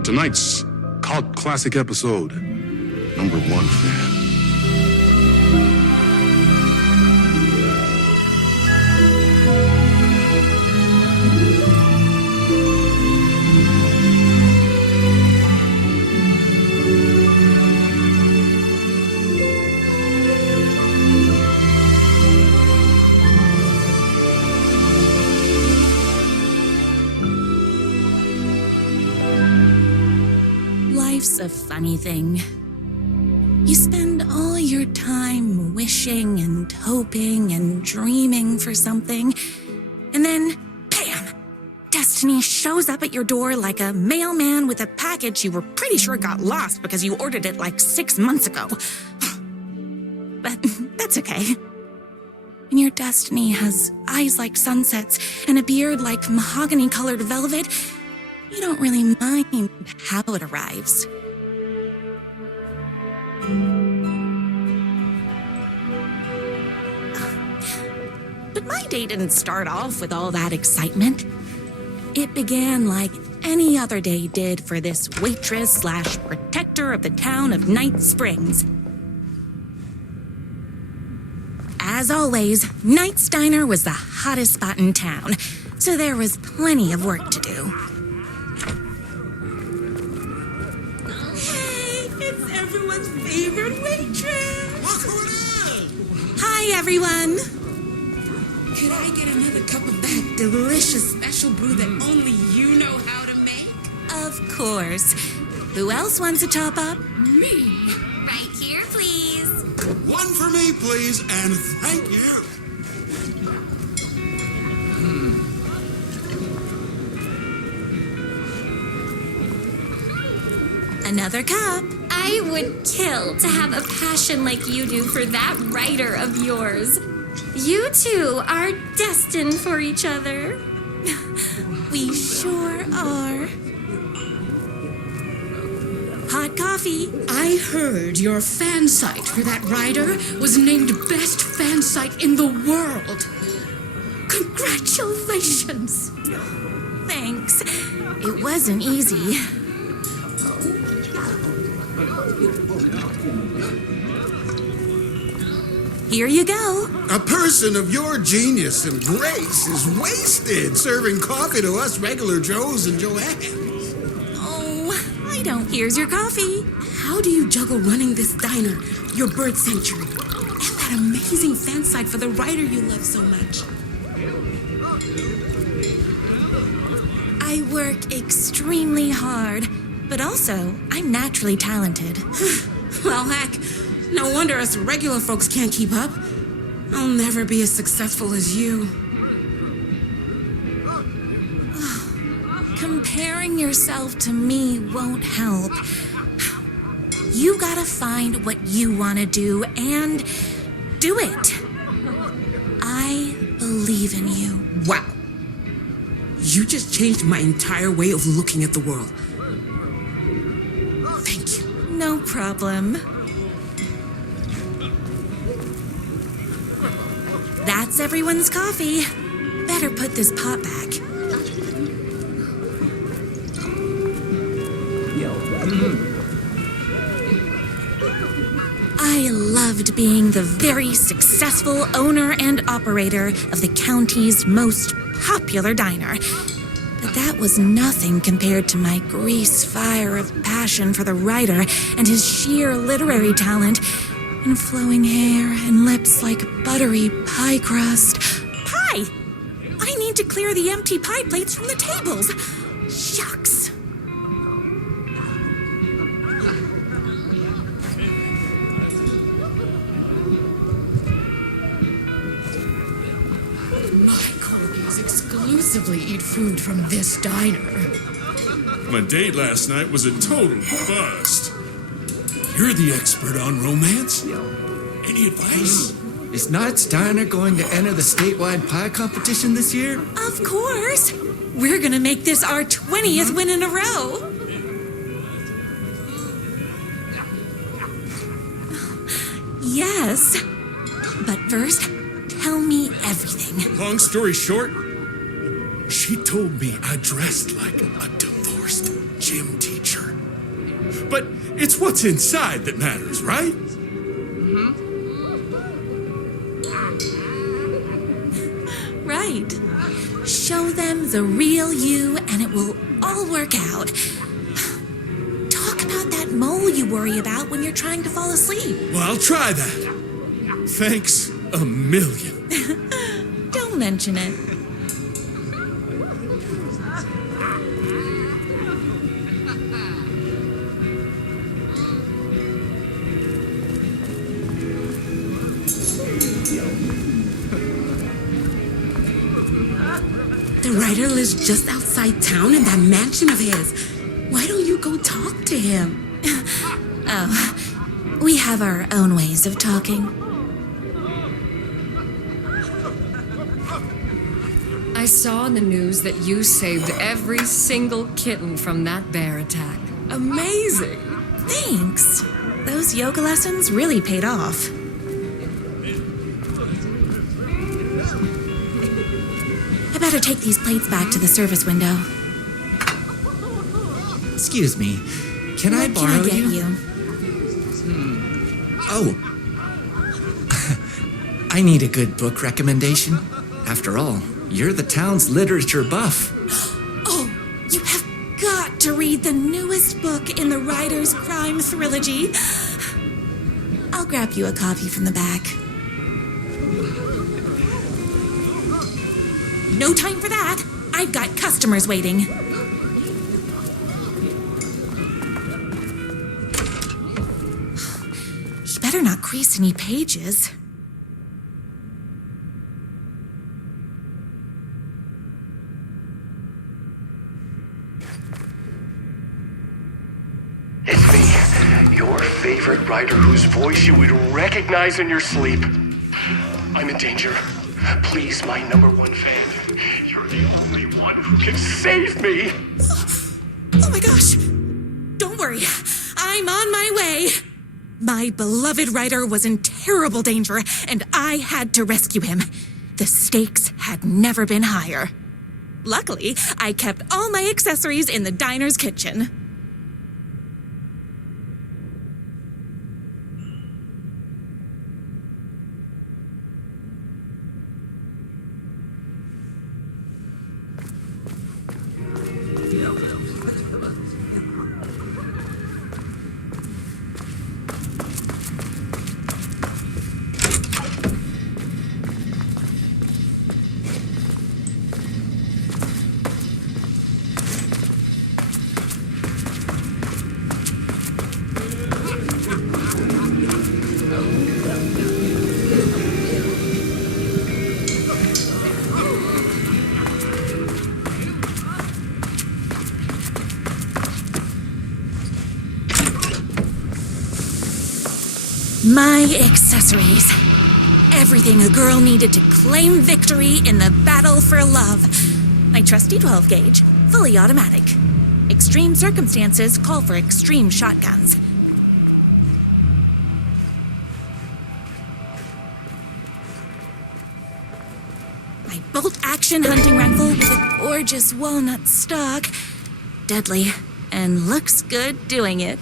Tonight's cult classic episode, number 1 fan. Life's a funny thing. You spend all your time wishing and hoping and dreaming for something, and then, bam! Destiny shows up at your door like a mailman with a package you were pretty sure got lost because you ordered it like 6 months ago. But that's okay. When your destiny has eyes like sunsets and a beard like mahogany-colored velvet, you don't really mind how it arrives. But my day didn't start off with all that excitement. It began like any other day did for this waitress/protector of the town of Night Springs. As always, Knight's Diner was the hottest spot in town, so there was plenty of work to do. It's everyone's favorite waitress. Look who it is! Hi, everyone. Could I get another cup of that delicious special brew that only you know how to make? Of course. Who else wants a top up? Me. Right here, please. One for me, please, and thank you. Another cup. I would kill to have a passion like you do for that writer of yours. You two are destined for each other. We sure are. Hot coffee. I heard your fan site for that writer was named best fan site in the world. Congratulations. Thanks. It wasn't easy. Here you go. A person of your genius and grace is wasted serving coffee to us regular Joes and Joannes. Oh, I don't. Here's your coffee. How do you juggle running this diner, your bird sanctuary, and that amazing fan site for the writer you love so much? I work extremely hard, but also I'm naturally talented. Well, heck, no wonder us regular folks can't keep up. I'll never be as successful as you. Comparing yourself to me won't help. You gotta find what you want to do and do it. I believe in you. Wow. You just changed my entire way of looking at the world. Thank you. No problem. That's everyone's coffee. Better put this pot back. I loved being the very successful owner and operator of the county's most popular diner. But that was nothing compared to my grease fire of passion for the writer and his sheer literary talent and flowing hair and lips like buttery pie crust. Pie! I need to clear the empty pie plates from the tables. Shucks. My colleagues exclusively eat food from this diner. My date last night was a total bust. You're the expert on romance. Any advice? Is Knight's Diner going to enter the statewide pie competition this year? Of course. We're gonna make this our 20th win in a row. Yes. But first, tell me everything. Long story short, she told me I dressed like a divorced gym teacher. But it's what's inside that matters, right? Right. Show them the real you and it will all work out. Talk about that mole you worry about when you're trying to fall asleep. Well, I'll try that. Thanks a million. Don't mention it. The writer lives just outside town in that mansion of his. Why don't you go talk to him? Oh, we have our own ways of talking. I saw in the news that you saved every single kitten from that bear attack. Amazing! Thanks. Those yoga lessons really paid off. I better take these plates back to the service window. Excuse me, can I borrow Can I get you? Oh. I need a good book recommendation. After all, you're the town's literature buff. Oh, you have got to read the newest book in the Writer's Crime Trilogy. I'll grab you a copy from the back. No time for that. I've got customers waiting. You better not crease any pages. It's me, your favorite writer whose voice you would recognize in your sleep. I'm in danger. Please, my number one fan. You're the only one who can save me. Oh my gosh! Don't worry, I'm on my way. My beloved writer was in terrible danger, and I had to rescue him. The stakes had never been higher. Luckily, I kept all my accessories in the diner's kitchen. My accessories. Everything a girl needed to claim victory in the battle for love. My trusty 12 gauge, fully automatic. Extreme circumstances call for extreme shotguns. My bolt-action hunting rifle with a gorgeous walnut stock. Deadly, and looks good doing it.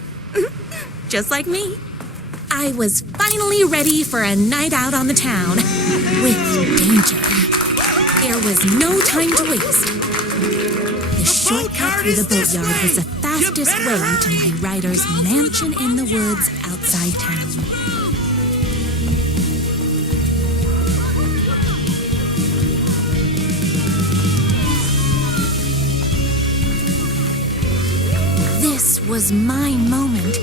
Just like me. I was finally ready for a night out on the town. With danger. There was no time to waste. The shortcut through the boatyard was the fastest way to my rider's mansion in the woods outside town. This was my moment.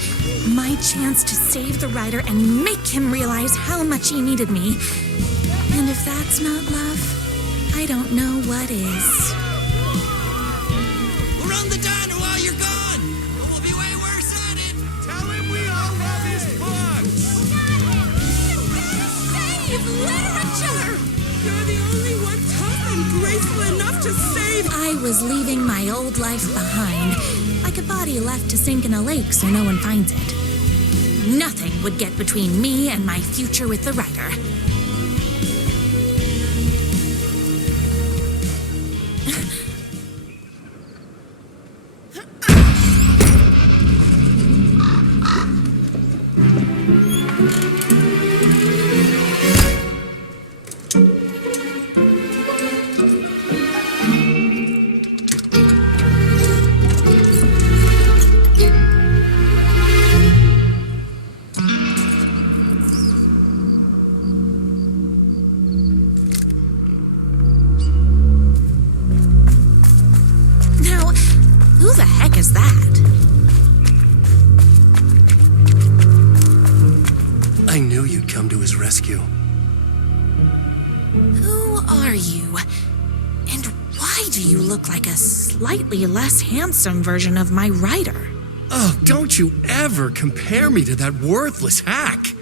My chance to save the rider and make him realize how much he needed me. And if that's not love, I don't know what is. We'll run the diner while you're gone! We'll be way worse at it! Tell him we all love his books! Save literature! You're the only one tough and graceful enough to save. I was leaving my old life behind, like a body left to sink in a lake so no one finds it. Nothing would get between me and my future with the writer. Who the heck is that? I knew you'd come to his rescue. Who are you? And why do you look like a slightly less handsome version of my rider? Oh, don't you ever compare me to that worthless hack.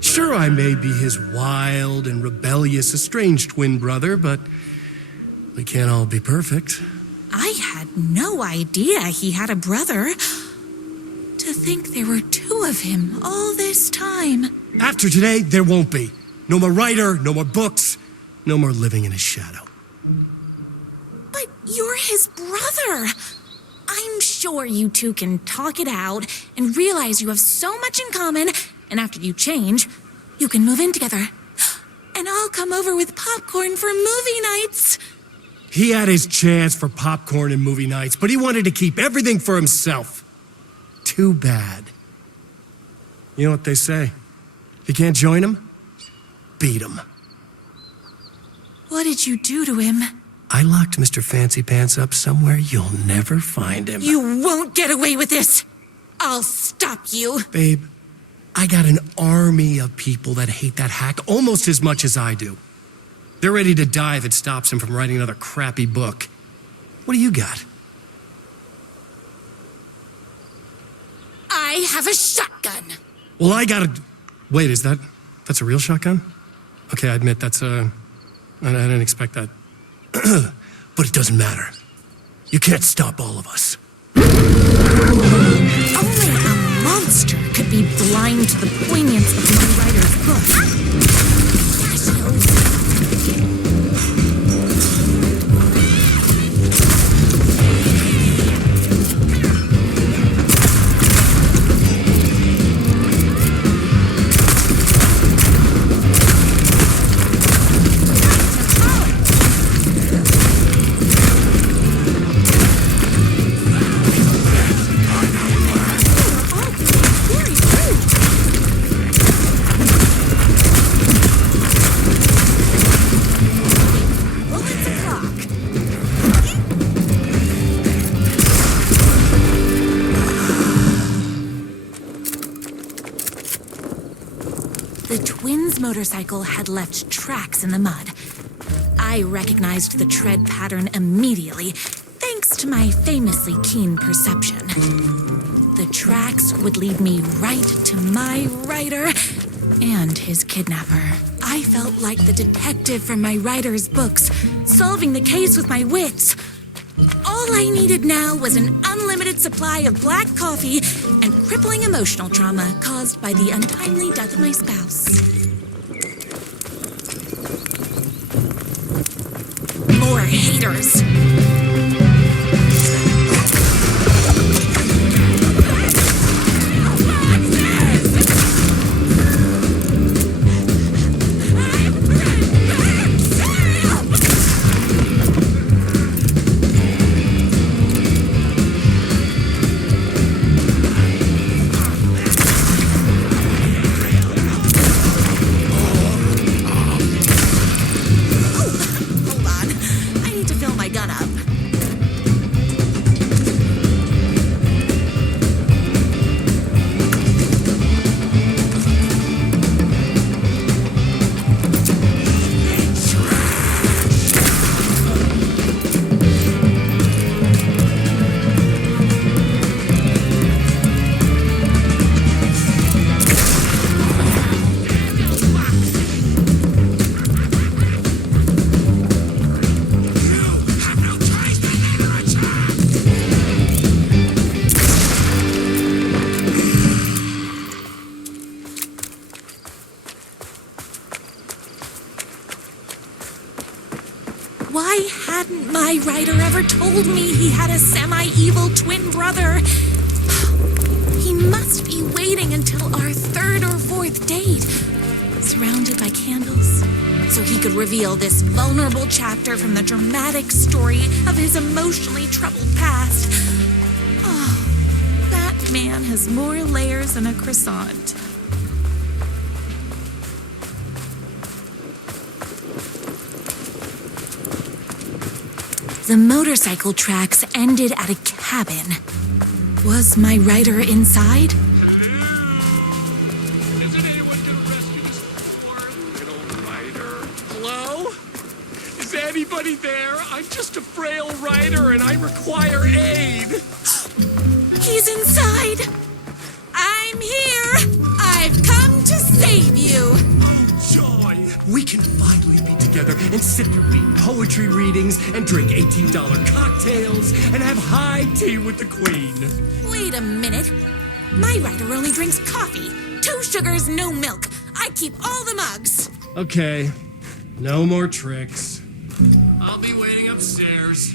Sure, I may be his wild and rebellious estranged twin brother, but we can't all be perfect. I had no idea he had a brother. To think there were two of him all this time. After today, there won't be. No more writer, no more books, no more living in his shadow. But you're his brother. I'm sure you two can talk it out and realize you have so much in common, and after you change, you can move in together. And I'll come over with popcorn for movie nights. He had his chance for popcorn and movie nights, but he wanted to keep everything for himself. Too bad. You know what they say? If you can't join him, beat him. What did you do to him? I locked Mr. Fancy Pants up somewhere you'll never find him. You won't get away with this. I'll stop you. Babe, I got an army of people that hate that hack almost as much as I do. They're ready to die if it stops him from writing another crappy book. What do you got? I have a shotgun. Well, I gotta... Wait, that's a real shotgun? Okay, I admit, I didn't expect that. But it doesn't matter. You can't stop all of us. Only a monster could be blind to the poignance of my writer's book. Motorcycle had left tracks in the mud. I recognized the tread pattern immediately, thanks to my famously keen perception. The tracks would lead me right to my writer and his kidnapper. I felt like the detective from my writer's books, solving the case with my wits. All I needed now was an unlimited supply of black coffee and crippling emotional trauma caused by the untimely death of my spouse. More haters. Why hadn't my writer ever told me he had a semi-evil twin brother? He must be waiting until our third or fourth date, surrounded by candles, so he could reveal this vulnerable chapter from the dramatic story of his emotionally troubled past. Oh, that man has more layers than a croissant. The motorcycle tracks ended at a cabin. Was my writer inside? Isn't anyone gonna rescue this poor little writer? Hello? Is anybody there? I'm just a frail writer and I require aid. He's inside! I'm here! I've come to save you! Oh, joy! We can finally be together and sit through poetry readings and drink $18 cocktails and have high tea with the queen. Wait a minute. My writer only drinks coffee. 2 sugars, no milk. I keep all the mugs. Okay, no more tricks. I'll be waiting upstairs.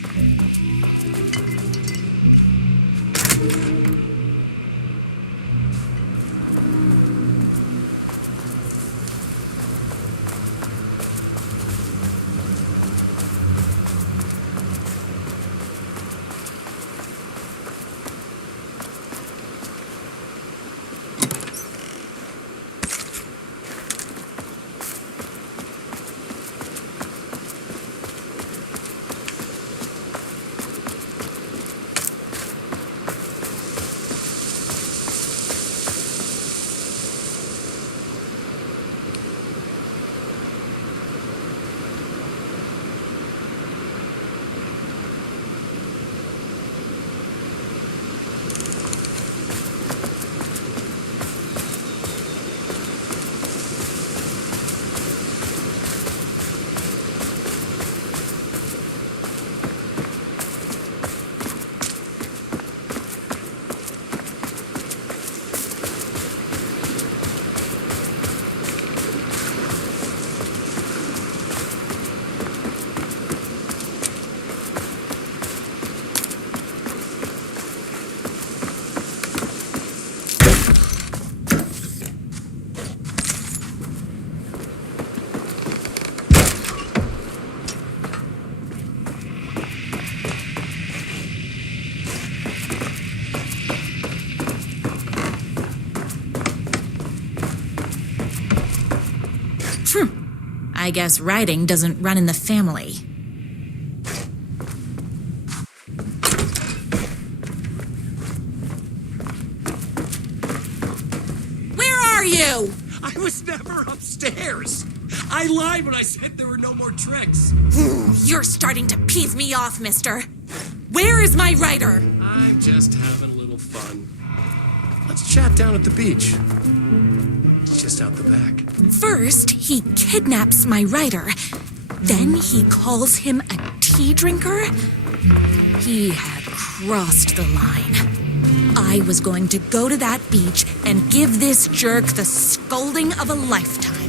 I guess writing doesn't run in the family. Where are you? I was never upstairs. I lied when I said there were no more tricks. You're starting to piss me off, mister. Where is my writer? I'm just having a little fun. Let's chat down at the beach. It's just out the back. First, he kidnaps my writer. Then he calls him a tea drinker. He had crossed the line. I was going to go to that beach and give this jerk the scolding of a lifetime.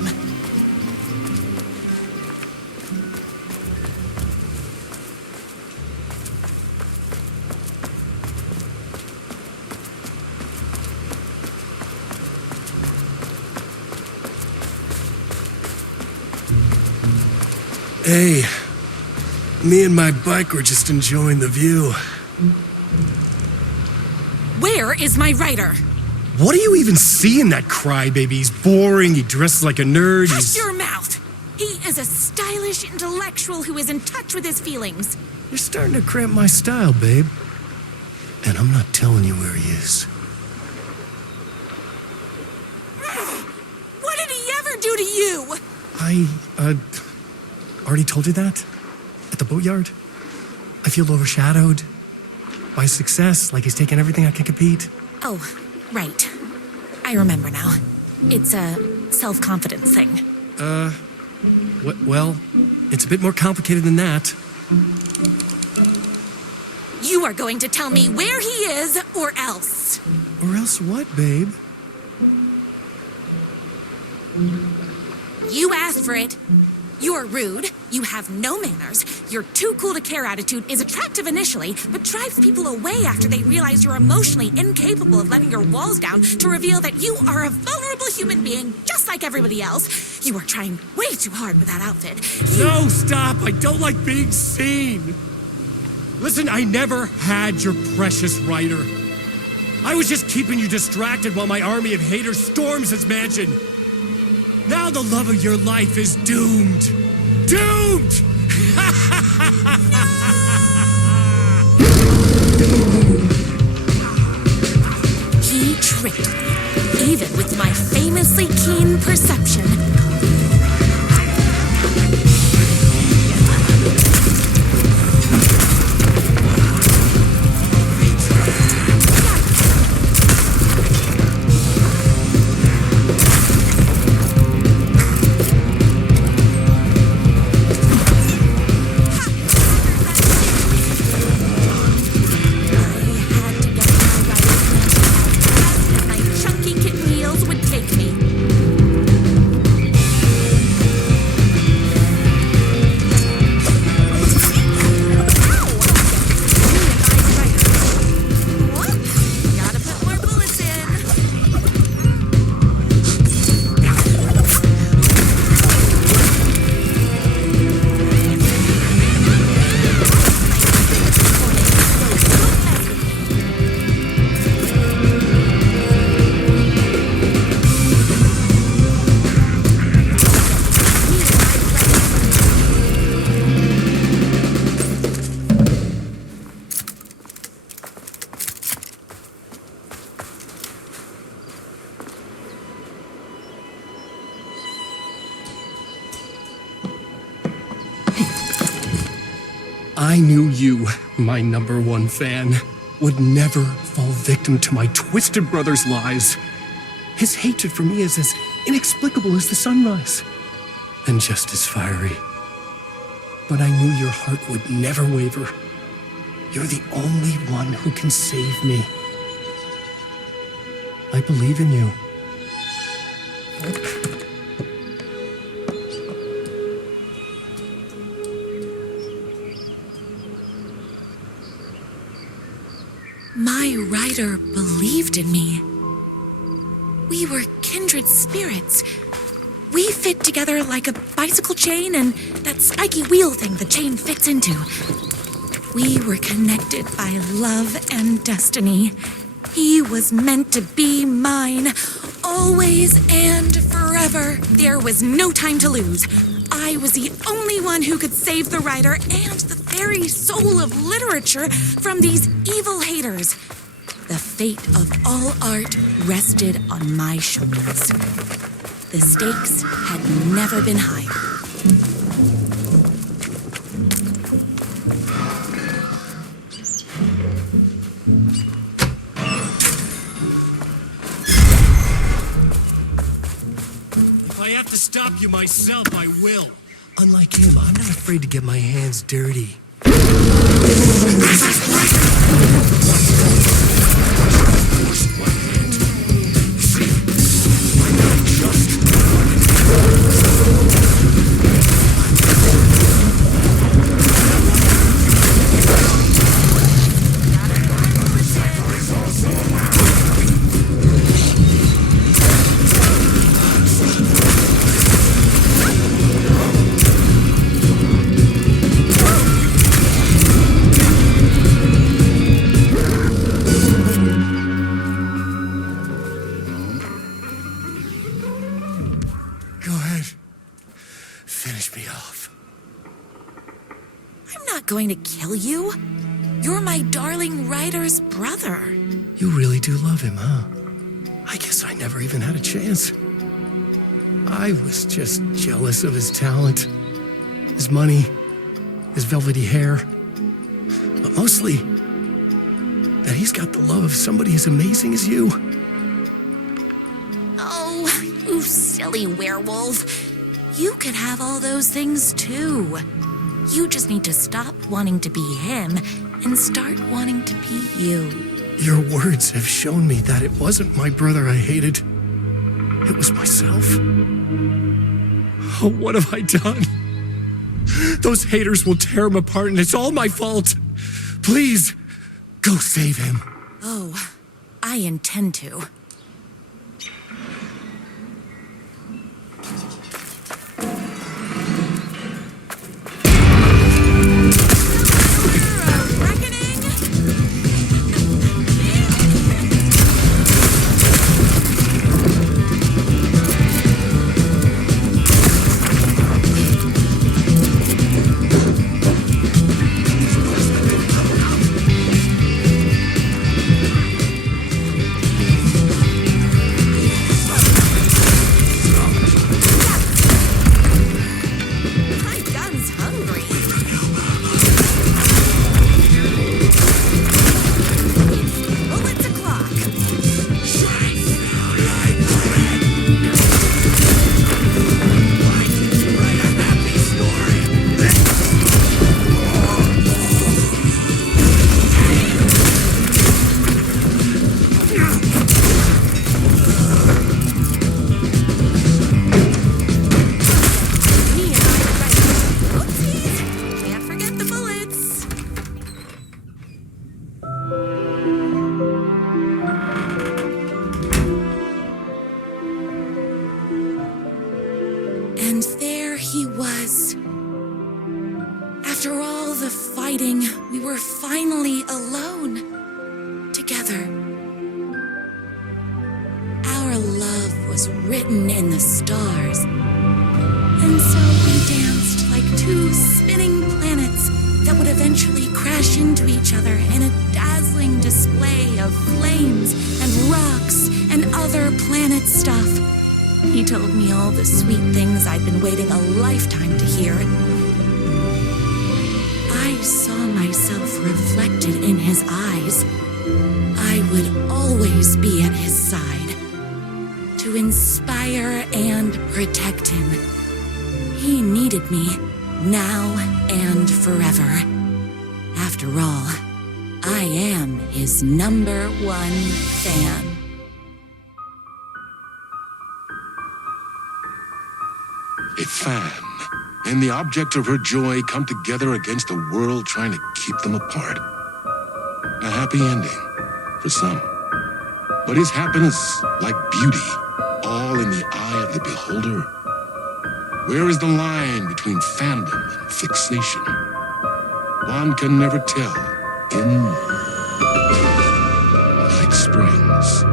Hey, me and my bike were just enjoying the view. Where is my writer? What do you even see in that crybaby? He's boring, he dresses like a nerd, Hush your mouth! He is a stylish intellectual who is in touch with his feelings. You're starting to cramp my style, babe. And I'm not telling you where he is. What did he ever do to you? I already told you that? At the boatyard? I feel overshadowed by success, like he's taken everything I can compete. Oh, right. I remember now. It's a self-confidence thing. Well, it's a bit more complicated than that. You are going to tell me where he is, or else. Or else what, babe? You asked for it. You're rude, you have no manners, your too cool to care attitude is attractive initially, but drives people away after they realize you're emotionally incapable of letting your walls down to reveal that you are a vulnerable human being just like everybody else. You are trying way too hard with that outfit. No, stop! I don't like being seen! Listen, I never had your precious writer. I was just keeping you distracted while my army of haters storms his mansion. Now the love of your life is doomed. Doomed! He tricked me, even with my famously keen perception. I knew you, my #1 fan, would never fall victim to my twisted brother's lies. His hatred for me is as inexplicable as the sunrise, and just as fiery. But I knew your heart would never waver. You're the only one who can save me. I believe in you. My writer believed in me. We were kindred spirits. We fit together like a bicycle chain and that spiky wheel thing the chain fits into. We were connected by love and destiny. He was meant to be mine. Always and forever, there was no time to lose. I was the only one who could save the writer and the very soul of literature from these evil haters. The fate of all art rested on my shoulders. The stakes had never been higher. If I have to stop you myself, I will. Unlike you, I'm not afraid to get my hands dirty. Go ahead. Finish me off. I'm not going to kill you. You're my darling writer's brother. You really do love him, huh? I guess I never even had a chance. I was just jealous of his talent, his money, his velvety hair. But mostly, that he's got the love of somebody as amazing as you. Oh, you silly werewolf. You could have all those things too. You just need to stop wanting to be him and start wanting to be you. Your words have shown me that it wasn't my brother I hated. It was myself. Oh, what have I done? Those haters will tear him apart, and it's all my fault. Please, go save him. Oh, I intend to. And there he was. After all the fighting, we were finally alone, together. Our love was written in the stars. And so we danced like two spinning planets that would eventually crash into each other in a dazzling display of flames and rocks and other planet stuff. He told me all the sweet things I'd been waiting a lifetime to hear. I saw myself reflected in his eyes. I would always be at his side, to inspire and protect him. He needed me, now and forever. After all, I am his #1 fan. A fan and the object of her joy come together against a world trying to keep them apart. A happy ending for some. But is happiness, like beauty, all in the eye of the beholder? Where is the line between fandom and fixation? One can never tell in Night Springs.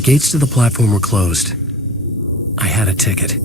The gates to the platform were closed. I had a ticket.